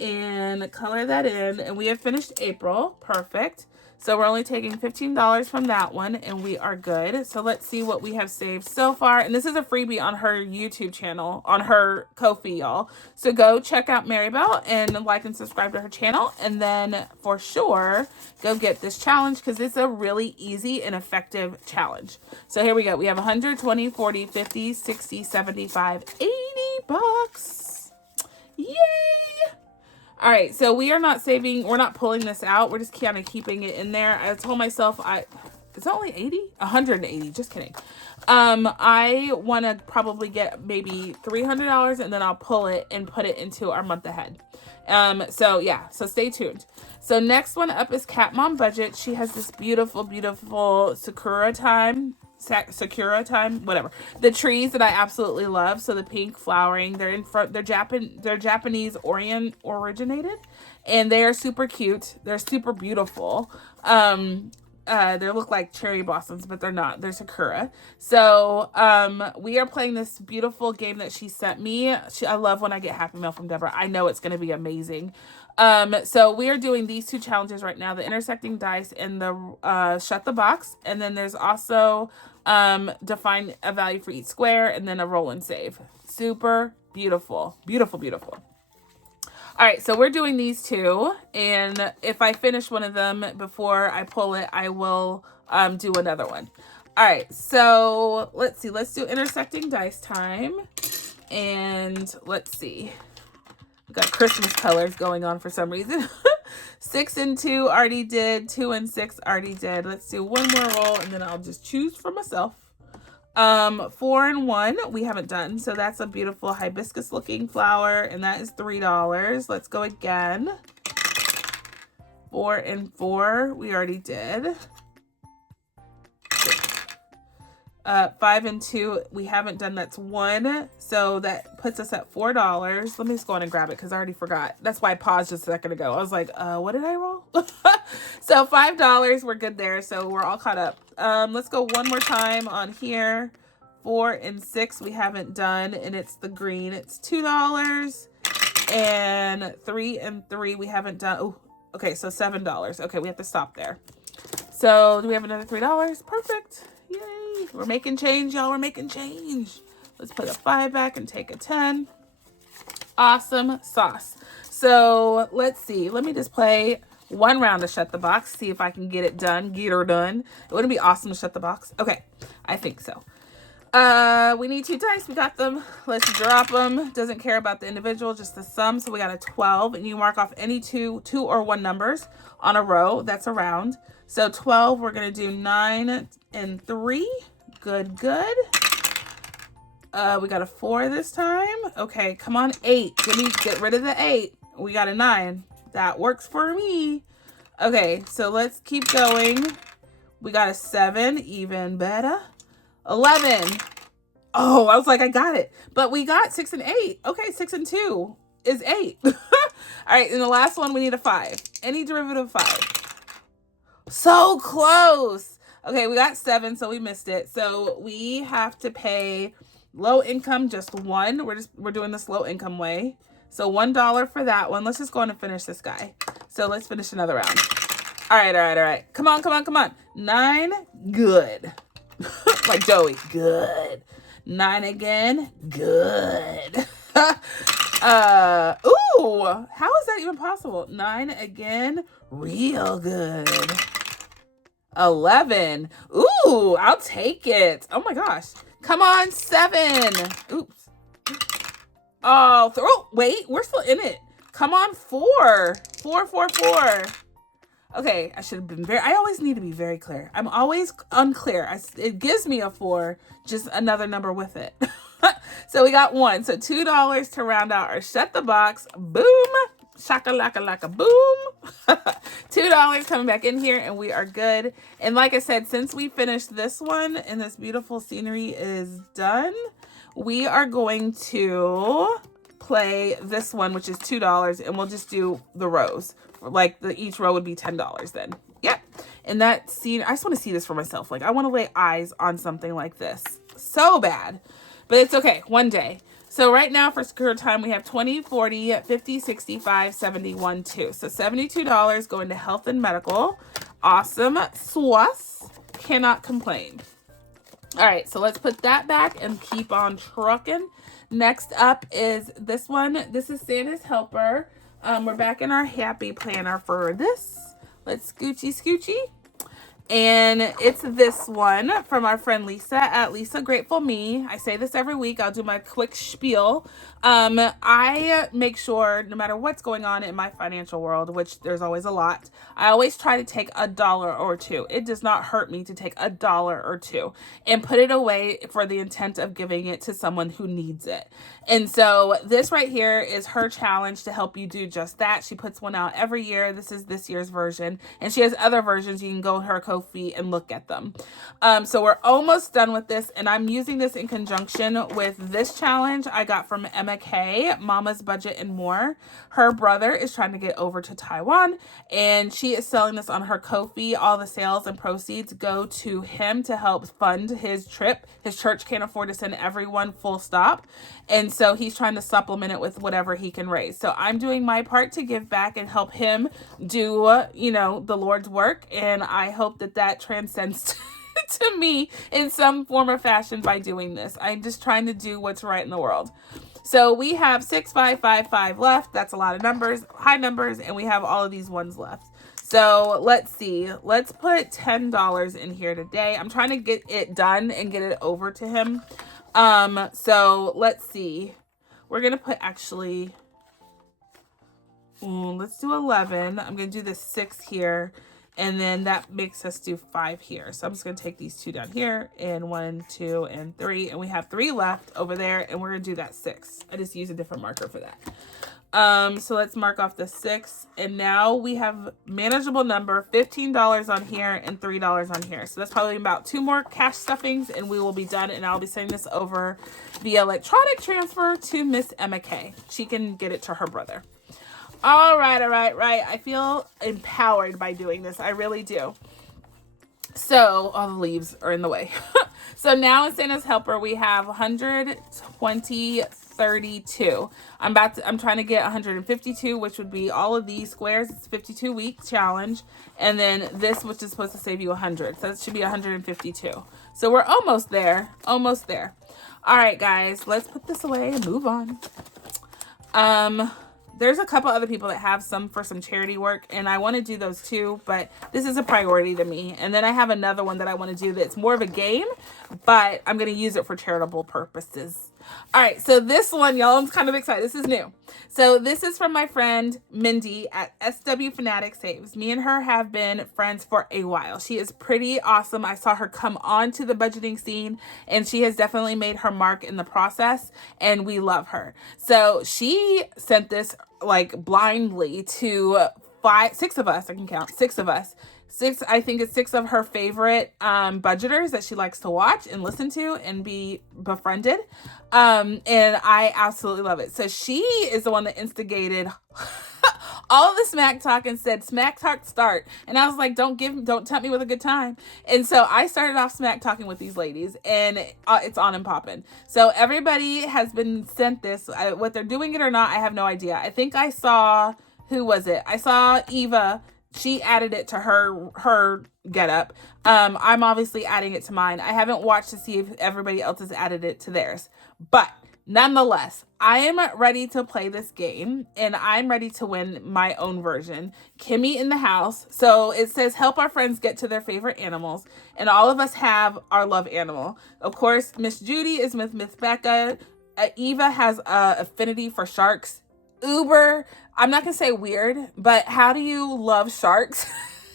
And color that in. And we have finished April. Perfect. So we're only taking $15 from that one, and we are good. So let's see what we have saved so far. And this is a freebie on her YouTube channel, on her Ko-fi, y'all. So go check out Maribel and like and subscribe to her channel. And then for sure, go get this challenge because it's a really easy and effective challenge. So here we go. We have 100, 20, 40, 50, 60, 75, 80 bucks. Yay! All right, so we are not saving, we're not pulling this out. We're just kind of keeping it in there. I told myself it's only 80, 180, just kidding. I want to probably get maybe $300 and then I'll pull it and put it into our month ahead. So yeah, so stay tuned. So next one up is Cat Mom Budget. She has this beautiful, beautiful Sakura time, whatever. The trees that I absolutely love. So the pink flowering, they're Japanese originated, and they are super cute. They're super beautiful. They look like cherry blossoms, but they're not. They're Sakura. So we are playing this beautiful game that she sent me. I love when I get Happy Mail from Deborah. I know it's going to be amazing. So we are doing these two challenges right now, the intersecting dice and the Shut the Box. And then there's also define a value for each square and then a roll and save. Super beautiful. Beautiful, beautiful. All right, so we're doing these two. And if I finish one of them before I pull it, I will do another one. All right, so let's see. Let's do intersecting dice time. And let's see. We've got Christmas colors going on for some reason. 6 and 2 already did. 2 and 6 already did. Let's do one more roll and then I'll just choose for myself. 4 and 1 we haven't done. So that's a beautiful hibiscus looking flower and that is $3. Let's go again. 4 and 4 we already did. 5 and 2 we haven't done. That's 1, so that puts us at $4. Let me just go on and grab it because I already forgot. That's why I paused just a second ago. I was like, what did I roll? So $5, we're good there. So we're all caught up. Let's go one more time on here. 4 and 6 we haven't done, and it's the green. It's $2. And 3 and 3 we haven't done. Oh, okay, so $7. Okay, we have to stop there. So do we have another $3? Perfect. Yay. We're making change, y'all. We're making change. Let's put a 5 back and take a 10. Awesome sauce. So let's see. Let me just play one round of Shut the Box. See if I can get it done. Get her done. It wouldn't be awesome to shut the box. Okay. I think so. We need 2 dice. We got them. Let's drop them. Doesn't care about the individual, just the sum. So we got a 12. And you mark off any two or 1 numbers on a row. That's a round. So 12, we're going to do 9 and 3. Good, good. We got a 4 this time. Okay, come on, 8. Get rid of the 8. We got a 9. That works for me. Okay, so let's keep going. We got a 7, even better. 11. Oh, I was like, I got it. But we got 6 and 8. Okay, 6 and 2 is 8. All right, and the last one, we need a 5. Any derivative of 5. So close. Okay, we got 7, so we missed it. So we have to pay low income, just 1. We're doing this low income way. So $1 for that one. Let's just go on and finish this guy. So let's finish another round. All right. Come on. 9, good. Like Joey, good. 9 again, good. Ooh, how is that even possible? 9 again, real good. 11, ooh, I'll take it. Oh my gosh. Come on, 7. Oops. Oh, wait, we're still in it. Come on, 4. 4. Okay, I should have been I always need to be very clear. I'm always unclear. It gives me a 4, just another number with it. So we got 1. So $2 to round out our Shut the Box. Boom. Shaka-laka-laka boom. $2 coming back in here and we are good. And like I said, since we finished this one and this beautiful scenery is done, we are going to play this one, which is $2, and we'll just do the rows. Like each row would be $10 then. Yep. And that scene, I just want to see this for myself. Like I want to lay eyes on something like this so bad, but it's okay. One day. So right now for Sakura time, we have 20, 40, 50, 65, 71, 2. So $72 going to health and medical. Awesome sauce. Cannot complain. All right, so let's put that back and keep on trucking. Next up is this one. This is Santa's Helper. We're back in our happy planner for this. Let's scoochy. And it's this one from our friend Lisa at Lisa Grateful Me. I say this every week. I'll do my quick spiel. I make sure no matter what's going on in my financial world, which there's always a lot, I always try to take $1 or $2. It does not hurt me to take $1 or $2 and put it away for the intent of giving it to someone who needs it. And so this right here is her challenge to help you do just that. She puts one out every year. This is this year's version, and she has other versions. You can go to her Ko-fi and look at them. So we're almost done with this, and I'm using this in conjunction with this challenge I got from Emma K, Mama's Budget and More. Her brother is trying to get over to Taiwan, and she is selling this on her Ko-fi. All the sales and proceeds go to him to help fund his trip. His church can't afford to send everyone, full stop. And so he's trying to supplement it with whatever he can raise. So I'm doing my part to give back and help him do, the Lord's work. And I hope that transcends to me in some form or fashion by doing this. I'm just trying to do what's right in the world. So we have 6, 5, 5, 5 left. That's a lot of numbers, high numbers, and we have all of these ones left. So let's see. Let's put $10 in here today. I'm trying to get it done and get it over to him. So let's see. We're going to put actually, let's do 11. I'm going to do this 6 here. And then that makes us do 5 here. So I'm just going to take these 2 down here, and 1, 2, and 3. And we have 3 left over there, and we're going to do that 6. I just use a different marker for that. So let's mark off the 6. And now we have manageable number, $15 on here and $3 on here. So that's probably about 2 more cash stuffings, and we will be done. And I'll be sending this over via electronic transfer to Miss Emma K. She can get it to her brother. All right. I feel empowered by doing this. I really do. So all the leaves are in the way. So now in Santa's Helper, we have 120, 32. I'm trying to get 152, which would be all of these squares. It's a 52-week challenge. And then this, which is supposed to save you 100. So that should be 152. So we're almost there. All right, guys, let's put this away and move on. There's a couple other people that have some for some charity work, and I want to do those too, but this is a priority to me. And then I have another one that I want to do that's more of a game, but I'm going to use it for charitable purposes. All right, so this one, y'all, I'm kind of excited. This is new. So this is from my friend Mindy at SW Fanatic Saves. Me and her have been friends for a while. She is pretty awesome. I saw her come on to the budgeting scene, and she has definitely made her mark in the process, and we love her. So she sent this like blindly to six of us. I can count 6 of us. I think it's 6 of her favorite budgeters that she likes to watch and listen to and be befriended. And I absolutely love it. So she is the one that instigated all of the smack talk and said, smack talk start. And I was like, don't tempt me with a good time. And so I started off smack talking with these ladies, and it's on and popping. So everybody has been sent this. What they're doing it or not, I have no idea. I think I saw, who was it? I saw Eva. She added it to her getup. I'm obviously adding it to mine. I haven't watched to see if everybody else has added it to theirs. But nonetheless, I am ready to play this game, and I'm ready to win my own version. Kimmie in the house. So it says, help our friends get to their favorite animals. And all of us have our love animal. Of course, Miss Judy is with Miss Becca. Eva has a affinity for sharks. Uber, I'm not going to say weird, but how do you love sharks?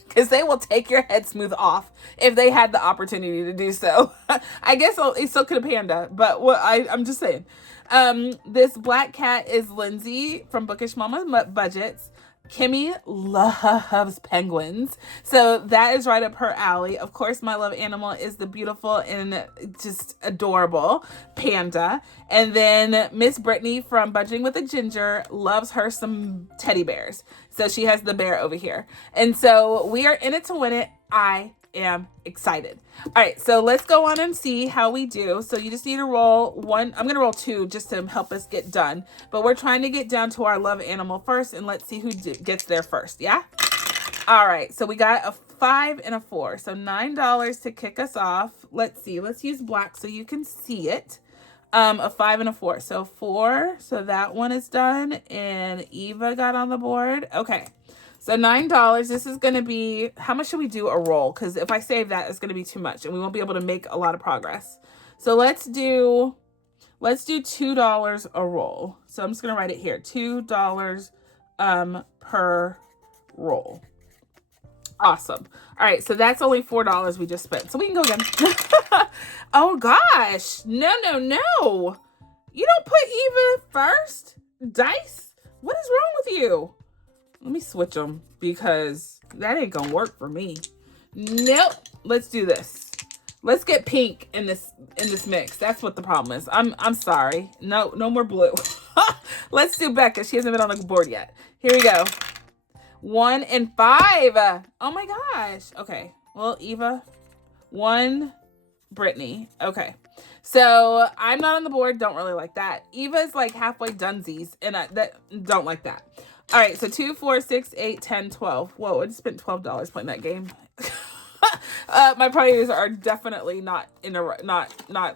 Because they will take your head smooth off if they had the opportunity to do so. I guess so could a panda, but I'm just saying. This black cat is Lindsay from Bookish Mama Budgets. Kimmie loves penguins, so that is right up her alley. Of course, my love animal is the beautiful and just adorable Panda. And then Miss Brittany from Budgeting with a Ginger loves her some teddy bears, so she has the bear over here. And so we are in it to win it. I am excited. All right, so let's go on and see how we do. So you just need to roll one. I'm going to roll 2 just to help us get done. But we're trying to get down to our love animal first, and let's see who gets there first, yeah? All right, so we got a 5 and a 4. So $9 to kick us off. Let's see. Let's use black so you can see it. A 5 and a 4. So 4. So that one is done, and Eva got on the board. Okay. So $9, this is going to be, how much should we do a roll? Because if I save that, it's going to be too much and we won't be able to make a lot of progress. So let's do $2 a roll. So I'm just going to write it here, $2 per roll. Awesome. All right, so that's only $4 we just spent. So we can go again. Oh gosh, no. You don't put Eva first? Dice? What is wrong with you? Let me switch them because that ain't gonna work for me. Nope. Let's do this. Let's get pink in this mix. That's what the problem is. I'm sorry. No more blue. Let's do Becca. She hasn't been on the board yet. Here we go. 1 and 5. Oh my gosh. Okay. Well, Eva. 1. Brittany. Okay. So I'm not on the board. Don't really like that. Eva's like halfway dunesies, and I don't like that. All right, so 2, 4, 6, 8, 10, 12. Whoa, I just spent $12 playing that game. My priorities are definitely not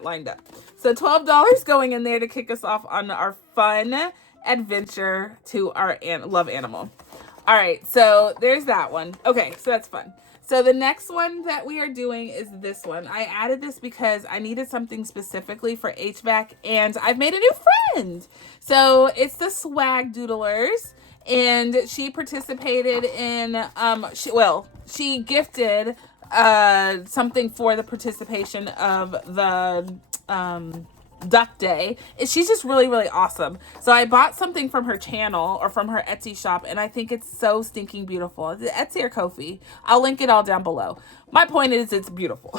lined up. So $12 going in there to kick us off on our fun adventure to our love animal. All right, so there's that one. Okay, so that's fun. So the next one that we are doing is this one. I added this because I needed something specifically for HVAC, and I've made a new friend. So it's the Swag Doodlers. And she participated in, she gifted something for the participation of the Duck Day. And she's just really, really awesome. So I bought something from her channel or from her Etsy shop, and I think it's so stinking beautiful. Is it Etsy or Ko-fi? I'll link it all down below. My point is it's beautiful.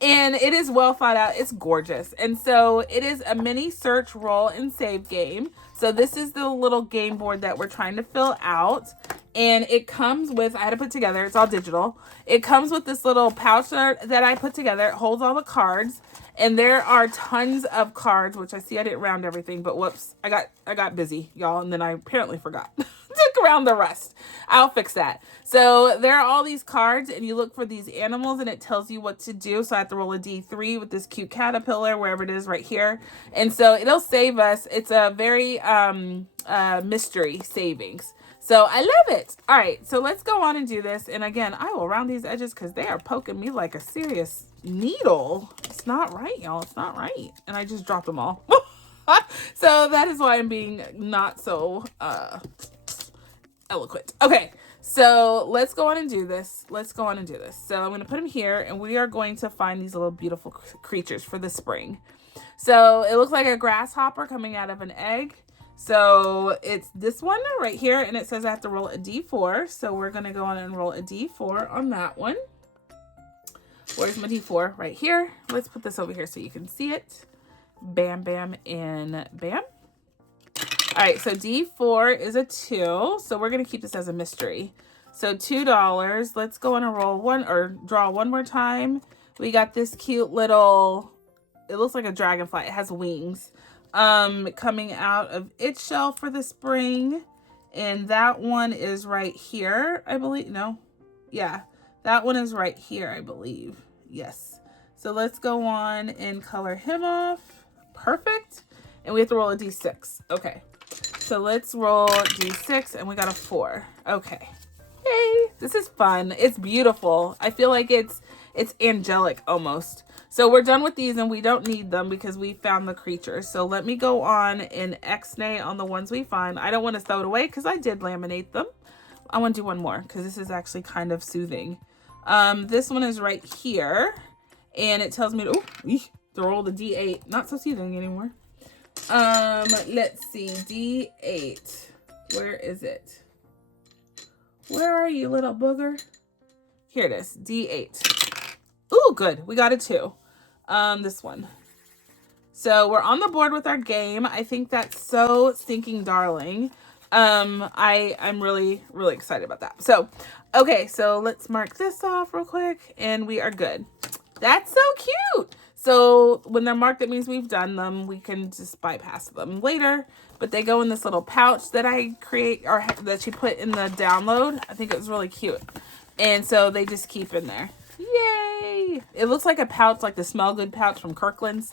And it is well thought out. It's gorgeous. And so it is a mini search, roll, and save game. So this is the little game board that we're trying to fill out. And it comes with, I had to put together, it's all digital. It comes with this little pouch that I put together. It holds all the cards. And there are tons of cards, which I see I didn't round everything, but whoops, I got busy, y'all, and then I apparently forgot. took around the rest. I'll fix that. So there are all these cards, and you look for these animals, and it tells you what to do. So I have to roll a D3 with this cute caterpillar, wherever it is right here. And so it'll save us. It's a very mystery savings. So I love it. All right, so let's go on and do this. And again, I will round these edges because they are poking me like a serious needle. It's not right, y'all. It's not right. And I just dropped them all. So that is why I'm being not so eloquent. Okay, so let's go on and do this. Let's go on and do this. So I'm going to put them here, and we are going to find these little beautiful creatures for the spring. So it looks like a grasshopper coming out of an egg. So it's this one right here, and it says I have to roll a D4. So we're going to go on and roll a D4 on that one. Where's my D4? Right here. Let's put this over here so you can see it. Bam, bam, and bam. All right, so D4 is a 2. So we're going to keep this as a mystery. So $2. Let's go on and roll one, or draw one more time. We got this cute little, it looks like a dragonfly. It has wings. Coming out of its shell for the spring, and that one is right here, I believe. No, yeah, that one is right here, I believe. Yes. So let's go on and color him off. Perfect. And we have to roll a D6. Okay, so let's roll D6, and we got a 4. Okay, yay, this is fun. It's beautiful. I feel like it's angelic almost. So we're done with these, and we don't need them because we found the creatures. So let me go on and X-nay on the ones we find. I don't want to throw it away because I did laminate them. I want to do one more because this is actually kind of soothing. This one is right here, and it tells me to roll the D8. Not so soothing anymore. Let's see, D8. Where is it? Where are you, little booger? Here it is, D8. Ooh, good. We got a 2. This one. So we're on the board with our game. I think that's so stinking darling. I'm really, really excited about that. So, okay, so let's mark this off real quick, and we are good. That's so cute. So when they're marked, that means we've done them. We can just bypass them later, but they go in this little pouch that I create, or that she put in the download. I think it was really cute. And so they just keep in there. Yay! It looks like a pouch, like the Smell Good pouch from Kirkland's.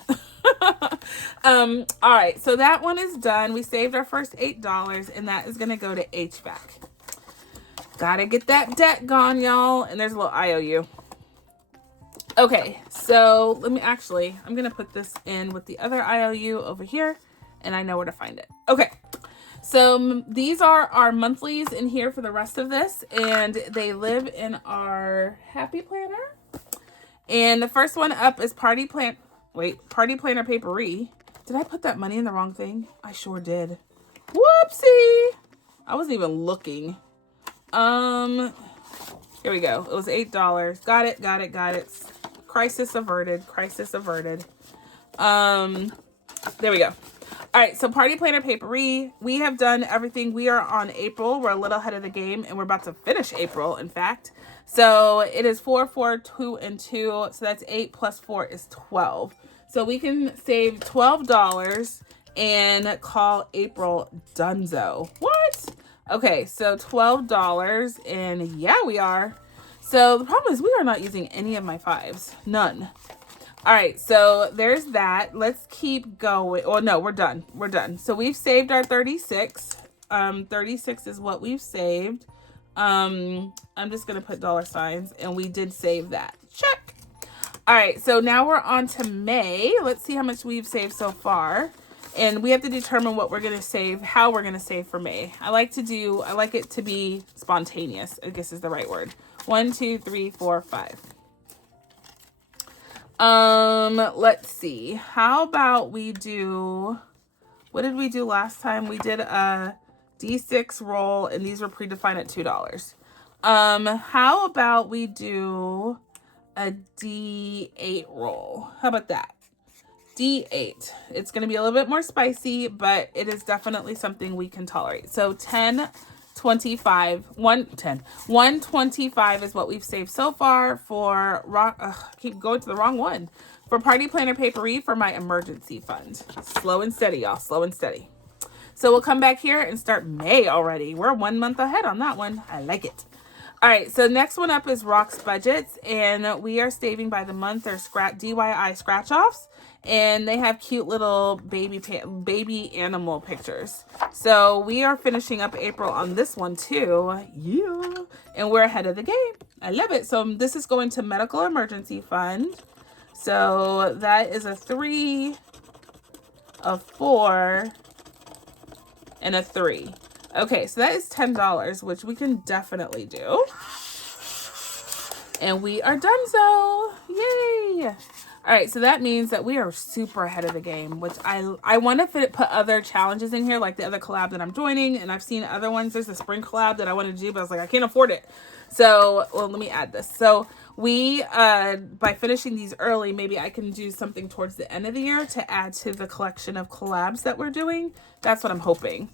All right, so that one is done. We saved our first $8, and that is going to go to HVAC. Gotta get that debt gone, y'all. And there's a little IOU. Okay, so I'm going to put this in with the other IOU over here, and I know where to find it. Okay. So these are our monthlies in here for the rest of this, and they live in our happy planner. And the first one up is Party Planner Papery. Did I put that money in the wrong thing? I sure did. Whoopsie. I wasn't even looking. Here we go. It was $8. Got it. Crisis averted. There we go. All right, so Party Planner Papery, we have done everything. We are on April. We're a little ahead of the game, and we're about to finish April, in fact. So it is 4, 4, 2, and 2. So that's 8 plus 4 is 12. So we can save $12 and call April Dunzo. What? Okay, so $12, and yeah, we are. So the problem is we are not using any of my 5s. None. All right, so there's that. Let's keep going. Oh, no, we're done. So we've saved our 36. 36 is what we've saved. I'm just going to put $signs, and we did save that. Check. All right, so now we're on to May. Let's see how much we've saved so far. And we have to determine what we're going to save, how we're going to save for May. I like it to be spontaneous, I guess is the right word. 1, 2, 3, 4, 5. Let's see. How about we do, what did we do last time? We did a D6 roll, and these were predefined at $2. How about we do a D8 roll? How about that? D8. It's going to be a little bit more spicy, but it is definitely something we can tolerate. So 10, 25, 125 is what we've saved so far for, keep going to the wrong one, for Party Planner Papery for my emergency fund. Slow and steady, y'all, slow and steady. So we'll come back here and start May already. We're 1 month ahead on that one. I like it. All right, so next one up is Rock's Budgets, and we are saving by the month. They're DIY scratch offs, and they have cute little baby animal pictures. So we are finishing up April on this one too. Yeah, and we're ahead of the game. I love it. So this is going to Medical Emergency Fund. So that is a 3, a 4, and a 3. Okay, so that is $10, which we can definitely do. And we are done, so yay! All right, so that means that we are super ahead of the game, which I want to put other challenges in here, like the other collab that I'm joining, and I've seen other ones. There's a spring collab that I wanted to do, but I was like, I can't afford it. So, well, let me add this. So we, by finishing these early, maybe I can do something towards the end of the year to add to the collection of collabs that we're doing. That's what I'm hoping.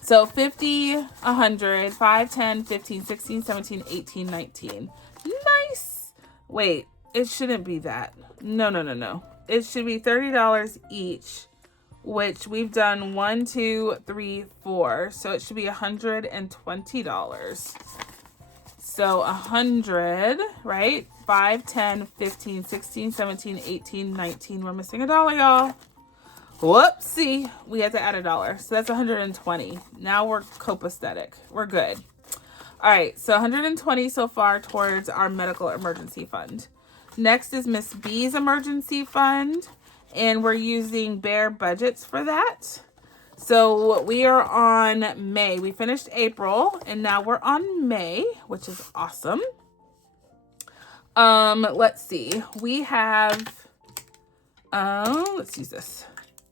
So 50, 100, 5, 10, 15, 16, 17, 18, 19. Nice. Wait, it shouldn't be that. No. It should be $30 each, which we've done 1, 2, 3, 4. So it should be $120. So 100, right? 5, 10, 15, 16, 17, 18, 19. We're missing $1, y'all. Whoopsie, we had to add $1. So that's 120. Now we're copacetic. We're good. All right, so 120 so far towards our medical emergency fund. Next is Miss B's emergency fund, and we're using bare budgets for that. So we are on May. We finished April, and now we're on May, which is awesome. Let's see. We have, let's use this.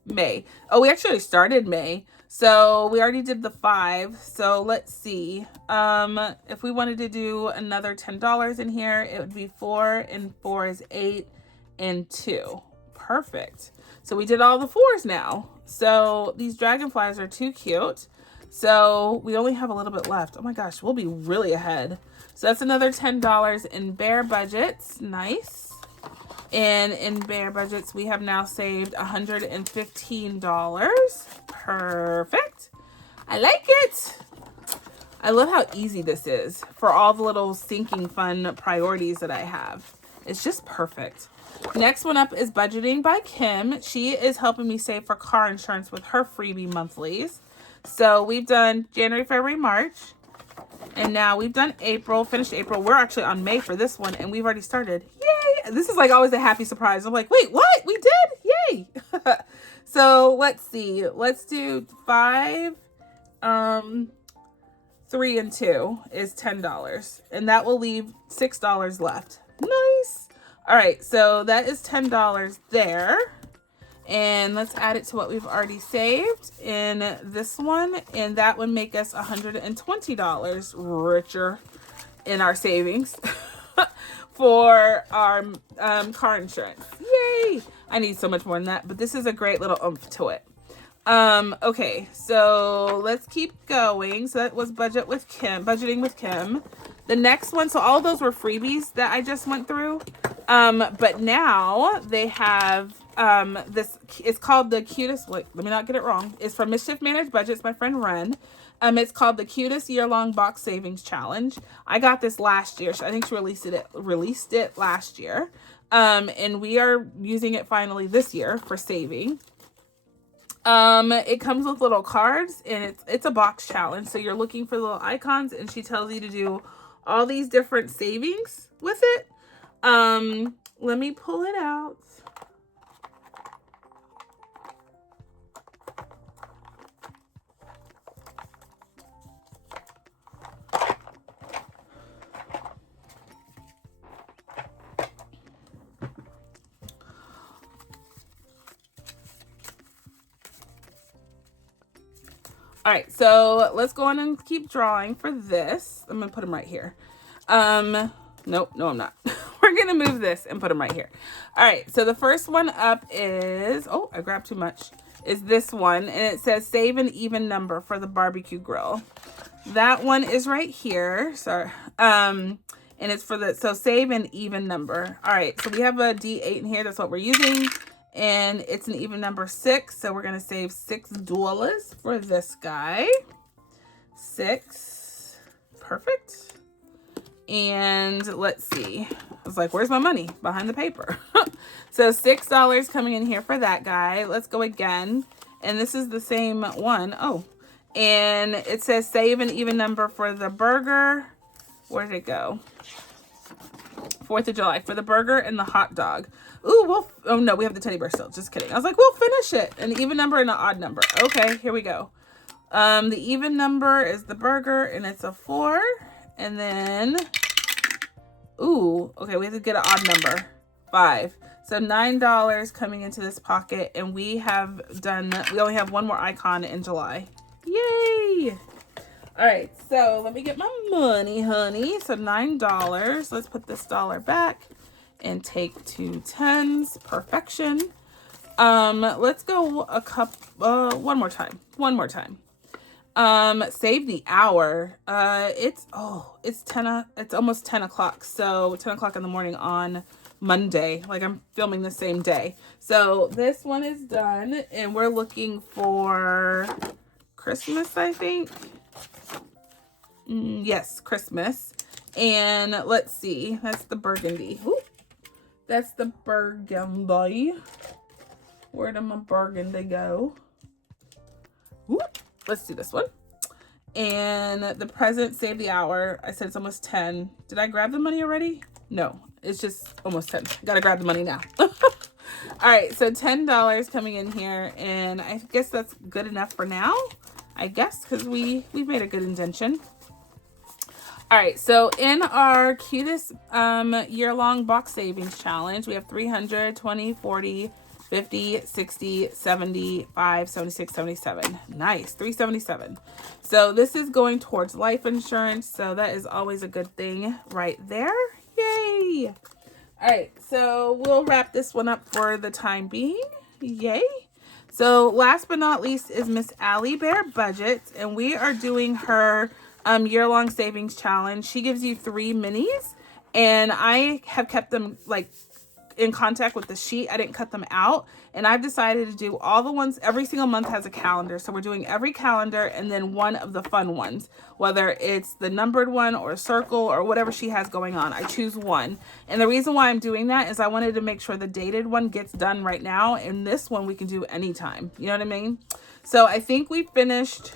May. Oh, we actually started May. So we already did the 5. So let's see. If we wanted to do another $10 in here, it would be 4, and 4 is 8, and 2. Perfect. So we did all the 4s now. So these dragonflies are too cute. So we only have a little bit left. Oh my gosh, we'll be really ahead. So that's another $10 in bare budgets. Nice. And in bare budgets, we have now saved $115. Perfect. I like it. I love how easy this is for all the little sinking fun priorities that I have. It's just perfect. Next one up is Budgeting by Kim. She is helping me save for car insurance with her freebie monthlies. So we've done January, February, March. And now we've done April, finished April. We're actually on May for this one, and we've already started. Yay! This is like always a happy surprise. I'm like, wait, what? We did? Yay! So let's see. Let's do 5, 3, and 2 is $10. And that will leave $6 left. Nice. All right, so that is $10 there. And let's add it to what we've already saved in this one. And that would make us $120 richer in our savings for our car insurance. Yay! I need so much more than that, but this is a great little oomph to it. Okay, so let's keep going. So that was budgeting with Kim. The next one, so all those were freebies that I just went through. But now they have this, it's called the cutest, wait, let me not get it wrong. It's from Mischief Managed Budgets, my friend Ren. It's called the Cutest Year-Long Box Savings Challenge. I got this last year. I think she released it last year. And we are using it finally this year for saving. It comes with little cards, and it's a box challenge. So you're looking for little icons, and she tells you to do all these different savings with it. Let me pull it out. All right, so let's go on and keep drawing for this. I'm gonna put them right here. Nope, no, I'm not. We're gonna move this and put them right here. All right, so the first one up is, oh, I grabbed too much, is this one. And it says save an even number for the barbecue grill. That one is right here, sorry. And it's for the, so save an even number. All right, so we have a D8 in here, that's what we're using. and it's an even number 6. So we're going to save $6 for this guy. 6. Perfect. And let's see. I was like, where's my money? Behind the paper. So $6 coming in here for that guy. Let's go again. And this is the same one. Oh, and it says save an even number for the burger. Where did it go? 4th of July for the burger and the hot dog. Ooh, oh no, we have the teddy bear still. Just kidding. I was like, we'll finish it. An even number and an odd number. Okay, here we go. The even number is the burger and it's a 4. And then, ooh, okay, we have to get an odd number. 5. So $9 coming into this pocket, and we only have one more icon in July. Yay! All right, so let me get my money, honey. So $9. Let's put this dollar back and take 2 10s. Perfection. Let's go one more time. Save the hour. It's almost 10 o'clock. So 10 o'clock in the morning on Monday. Like, I'm filming the same day. So this one is done, and we're looking for Christmas, I think. Yes, Christmas. And let's see. That's the burgundy. Ooh, that's the burgundy. Where did my burgundy go? Ooh, let's do this one. And the present, save the hour. I said it's almost 10. Did I grab the money already? No, it's just almost 10. Gotta grab the money now. All right, so $10 coming in here, and I guess that's good enough for now. I guess, because we've made a good indention. All right, so in our cutest year-long box savings challenge, we have 300, 20, 40, 50, 60, 75, 76, 77. Nice, 377. So this is going towards life insurance, so that is always a good thing right there. Yay! All right, so we'll wrap this one up for the time being. Yay! So last but not least is Miss Allie Bear Budgets, and we are doing her year-long savings challenge. She gives you 3 minis, and I have kept them like in contact with the sheet. I didn't cut them out, and I've decided to do all the ones. Every single month has a calendar, so we're doing every calendar and then one of the fun ones, whether it's the numbered one or a circle or whatever she has going on. I choose one, and the reason why I'm doing that is I wanted to make sure the dated one gets done right now, and this one we can do anytime. You know what I mean? So I think we finished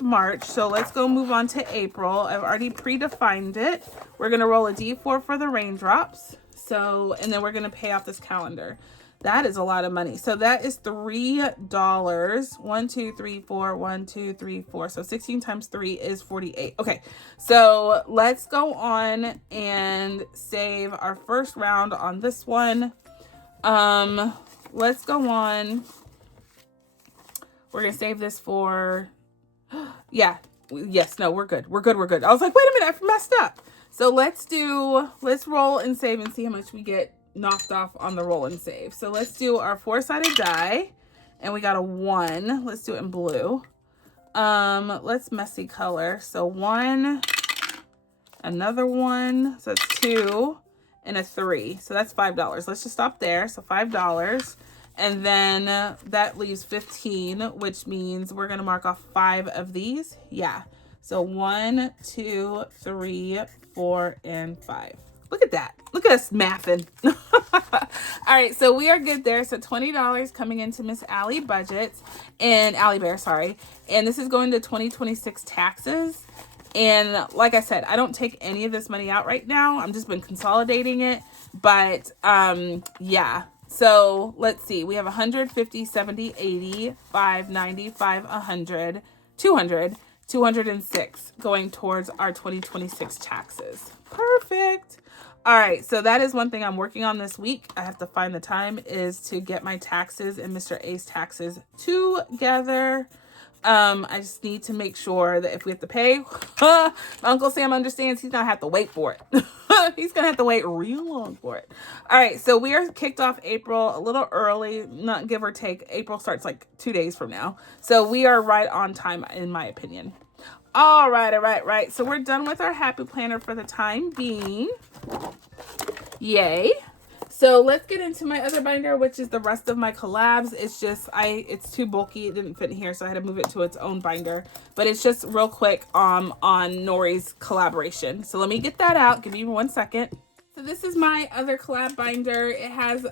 March, so let's go move on to April. I've already predefined it. We're gonna roll a D4 for the raindrops. So, and then we're going to pay off this calendar. That is a lot of money. So that is $3. 1, 2, 3, 4, 1, 2, 3, 4. So 16 times 3 is 48. Okay. So let's go on and save our first round on this one. Let's go on. We're going to save this for, yeah. Yes. No, we're good. We're good. I was like, wait a minute, I messed up. So let's roll and save and see how much we get knocked off on the roll and save. So let's do our 4-sided die, and we got a 1. Let's do it in blue. Let's messy color. So 1, another 1, so that's 2, and a 3. So that's $5. Let's just stop there. So $5. And then that leaves 15, which means we're going to mark off 5 of these. Yeah. So 1, 2, 3, 4, and 5. Look at that. Look at us mathing. All right, so we are good there. So $20 coming into Miss Allie Budgets and Allie Bear, sorry. And this is going to 2026 taxes. And like I said, I don't take any of this money out right now. I'm just been consolidating it. But yeah. So let's see. We have 100, 50, 70, 80, 5, 95, 100, 200. 206 going towards our 2026 taxes. Perfect. All right, so that is one thing I'm working on this week. I have to find the time is to get my taxes and Mr. A's taxes together. I just need to make sure that if we have to pay, Uncle Sam understands he's gonna have to wait for it. He's gonna have to wait real long for it. All right, so we are kicked off April a little early, not give or take. April starts like 2 days from now. So we are right on time in my opinion. All right. So we're done with our happy planner for the time being. Yay. So let's get into my other binder, which is the rest of my collabs. It's just, it's too bulky. It didn't fit in here, so I had to move it to its own binder. But it's just real quick on Nori's collaboration. So let me get that out. Give me 1 second. So this is my other collab binder. It has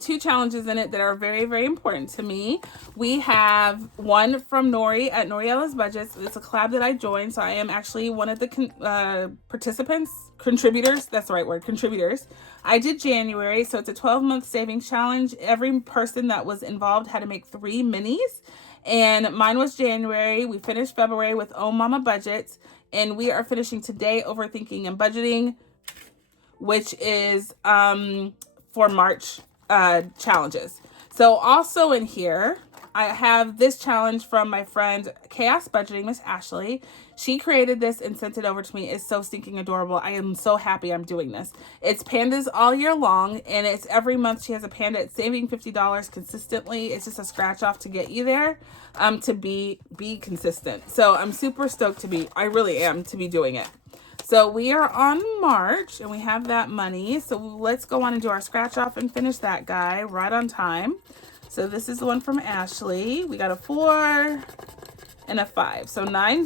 2 challenges in it that are very, very important to me. We have one from Nori at Noriella's Budgets. It's a collab that I joined, so I am actually one of the contributors. That's the right word, contributors. I did January, so it's a 12-month savings challenge. Every person that was involved had to make 3 minis, and mine was January. We finished February with Oh Mama Budgets, and we are finishing today Overthinking and Budgeting, which is for March challenges. So also in here, I have this challenge from my friend Chaos Budgeting, Miss Ashley. She created this and sent it over to me. It's so stinking adorable. I am so happy I'm doing this. It's pandas all year long, and it's every month she has a panda. It's saving $50 consistently. It's just a scratch off to get you there, to be consistent. So I'm super stoked I really am to be doing it. So we are on March, and we have that money. So let's go on and do our scratch off and finish that guy right on time. So this is the one from Ashley. We got a 4 and a 5. So $9.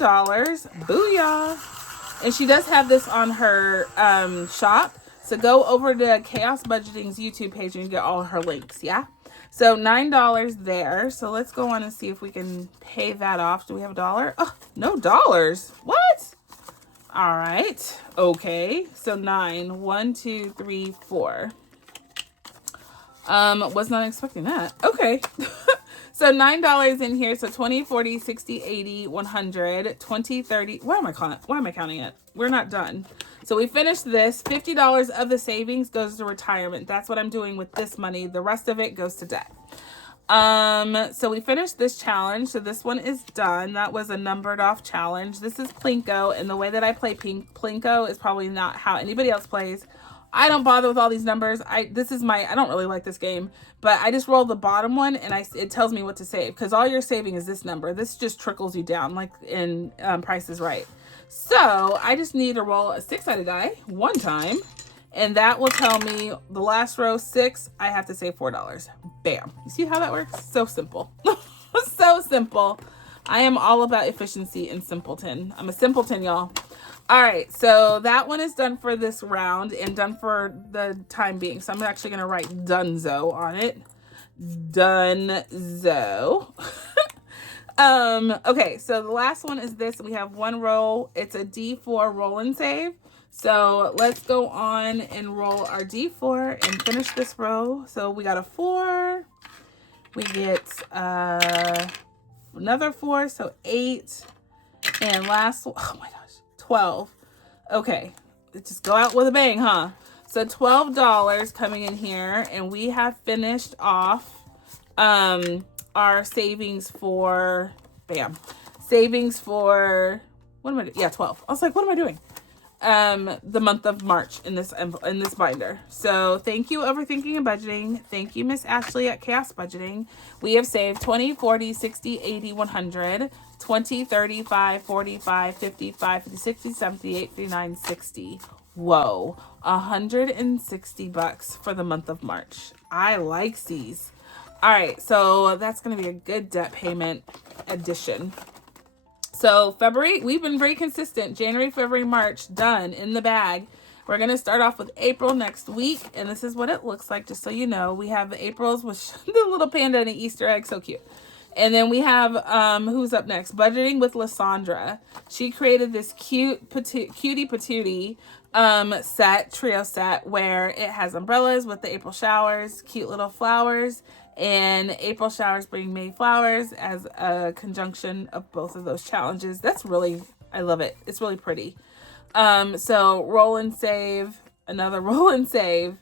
Booyah. And she does have this on her shop. So go over to Chaos Budgeting's YouTube page and you get all her links, yeah? So $9 there. So let's go on and see if we can pay that off. Do we have $1? Oh, no dollars. What? All right. Okay. So 9. 1, 2, 3, 4. Was not expecting that. Okay. So $9 in here. So 20, 40, 60, 80, 100, 20, 30. Why am I counting it? We're not done. So we finished this. $50 of the savings goes to retirement. That's what I'm doing with this money. The rest of it goes to debt. So we finished this challenge. So this one is done. That was a numbered off challenge. This is Plinko, and the way that I play Plinko is probably not how anybody else plays. I don't bother with all these numbers. I don't really like this game, but I just roll the bottom one and it tells me what to save, because all you're saving is this number. This just trickles you down like in Price is Right. So I just need to roll a 6-sided die one time, and that will tell me the last row 6, I have to save $4. Bam. You see how that works? So simple. So simple. I am all about efficiency and simpleton. I'm a simpleton, y'all. All right, so that one is done for this round and done for the time being. So I'm actually going to write Dunzo on it. Dunzo. Okay, so the last one is this. We have one roll. It's a D4 roll and save. So let's go on and roll our D4 and finish this row. So we got a 4. We get another 4, so 8. And last, oh my gosh, 12. Okay, just go out with a bang, huh? So $12 coming in here, and we have finished off our savings for, bam, savings for, what am I doing? Yeah, 12. I was like, what am I doing? The month of March in this binder. So thank you, Overthinking and Budgeting. Thank you, Miss Ashley at Chaos Budgeting. We have saved 20, 40, 60, 80, 100, 20, 35, 45, 55, 50, 60, 70, 89, 60. Whoa, $160 for the month of March. I like these. All right, so that's going to be a good debt payment addition. So February, we've been very consistent. January, February, March, done, in the bag. We're going to start off with April next week, and this is what it looks like, just so you know. We have April's with the little panda and an Easter egg, so cute. And then we have, who's up next? Budgeting with Lysandra. She created this cute cutie patootie trio set, where it has umbrellas with the April showers, cute little flowers, and April showers bring May flowers as a conjunction of both of those challenges. That's really, I love it. It's really pretty. So roll and save, another roll and save,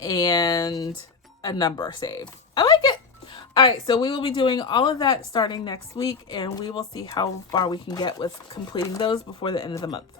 and a number save. I like it. All right, so we will be doing all of that starting next week, and we will see how far we can get with completing those before the end of the month.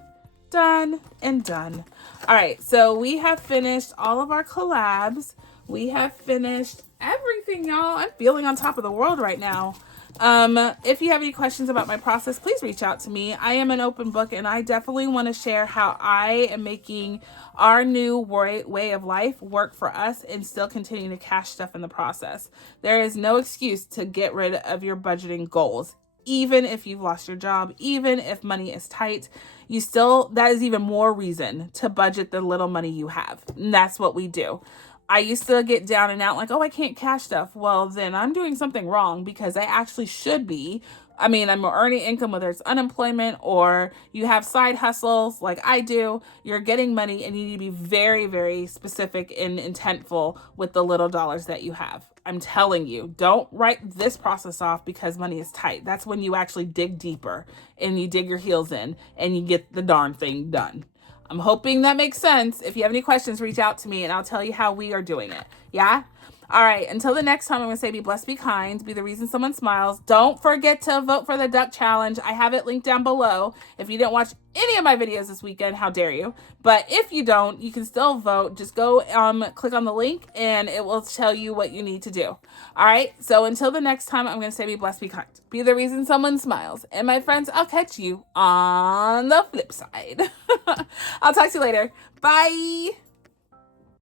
Done and done. All right, so we have finished all of our collabs. We have finished everything, y'all. I'm feeling on top of the world right now. If you have any questions about my process, please reach out to me. I am an open book, and I definitely want to share how I am making our new way of life work for us and still continuing to cash stuff in the process. There is no excuse to get rid of your budgeting goals. Even if you've lost your job, even if money is tight, that is even more reason to budget the little money you have. And that's what we do. I used to get down and out like, oh, I can't cash stuff. Well, then I'm doing something wrong, because I actually should be. I mean, I'm earning income, whether it's unemployment or you have side hustles like I do. You're getting money, and you need to be very, very specific and intentful with the little dollars that you have. I'm telling you, don't write this process off because money is tight. That's when you actually dig deeper and you dig your heels in and you get the darn thing done. I'm hoping that makes sense. If you have any questions, reach out to me and I'll tell you how we are doing it. Yeah? All right. Until the next time, I'm going to say be blessed, be kind, be the reason someone smiles. Don't forget to vote for the duck challenge. I have it linked down below. If you didn't watch any of my videos this weekend, how dare you? But if you don't, you can still vote. Just go click on the link and it will tell you what you need to do. All right. So until the next time, I'm going to say be blessed, be kind, be the reason someone smiles. And my friends, I'll catch you on the flip side. I'll talk to you later. Bye.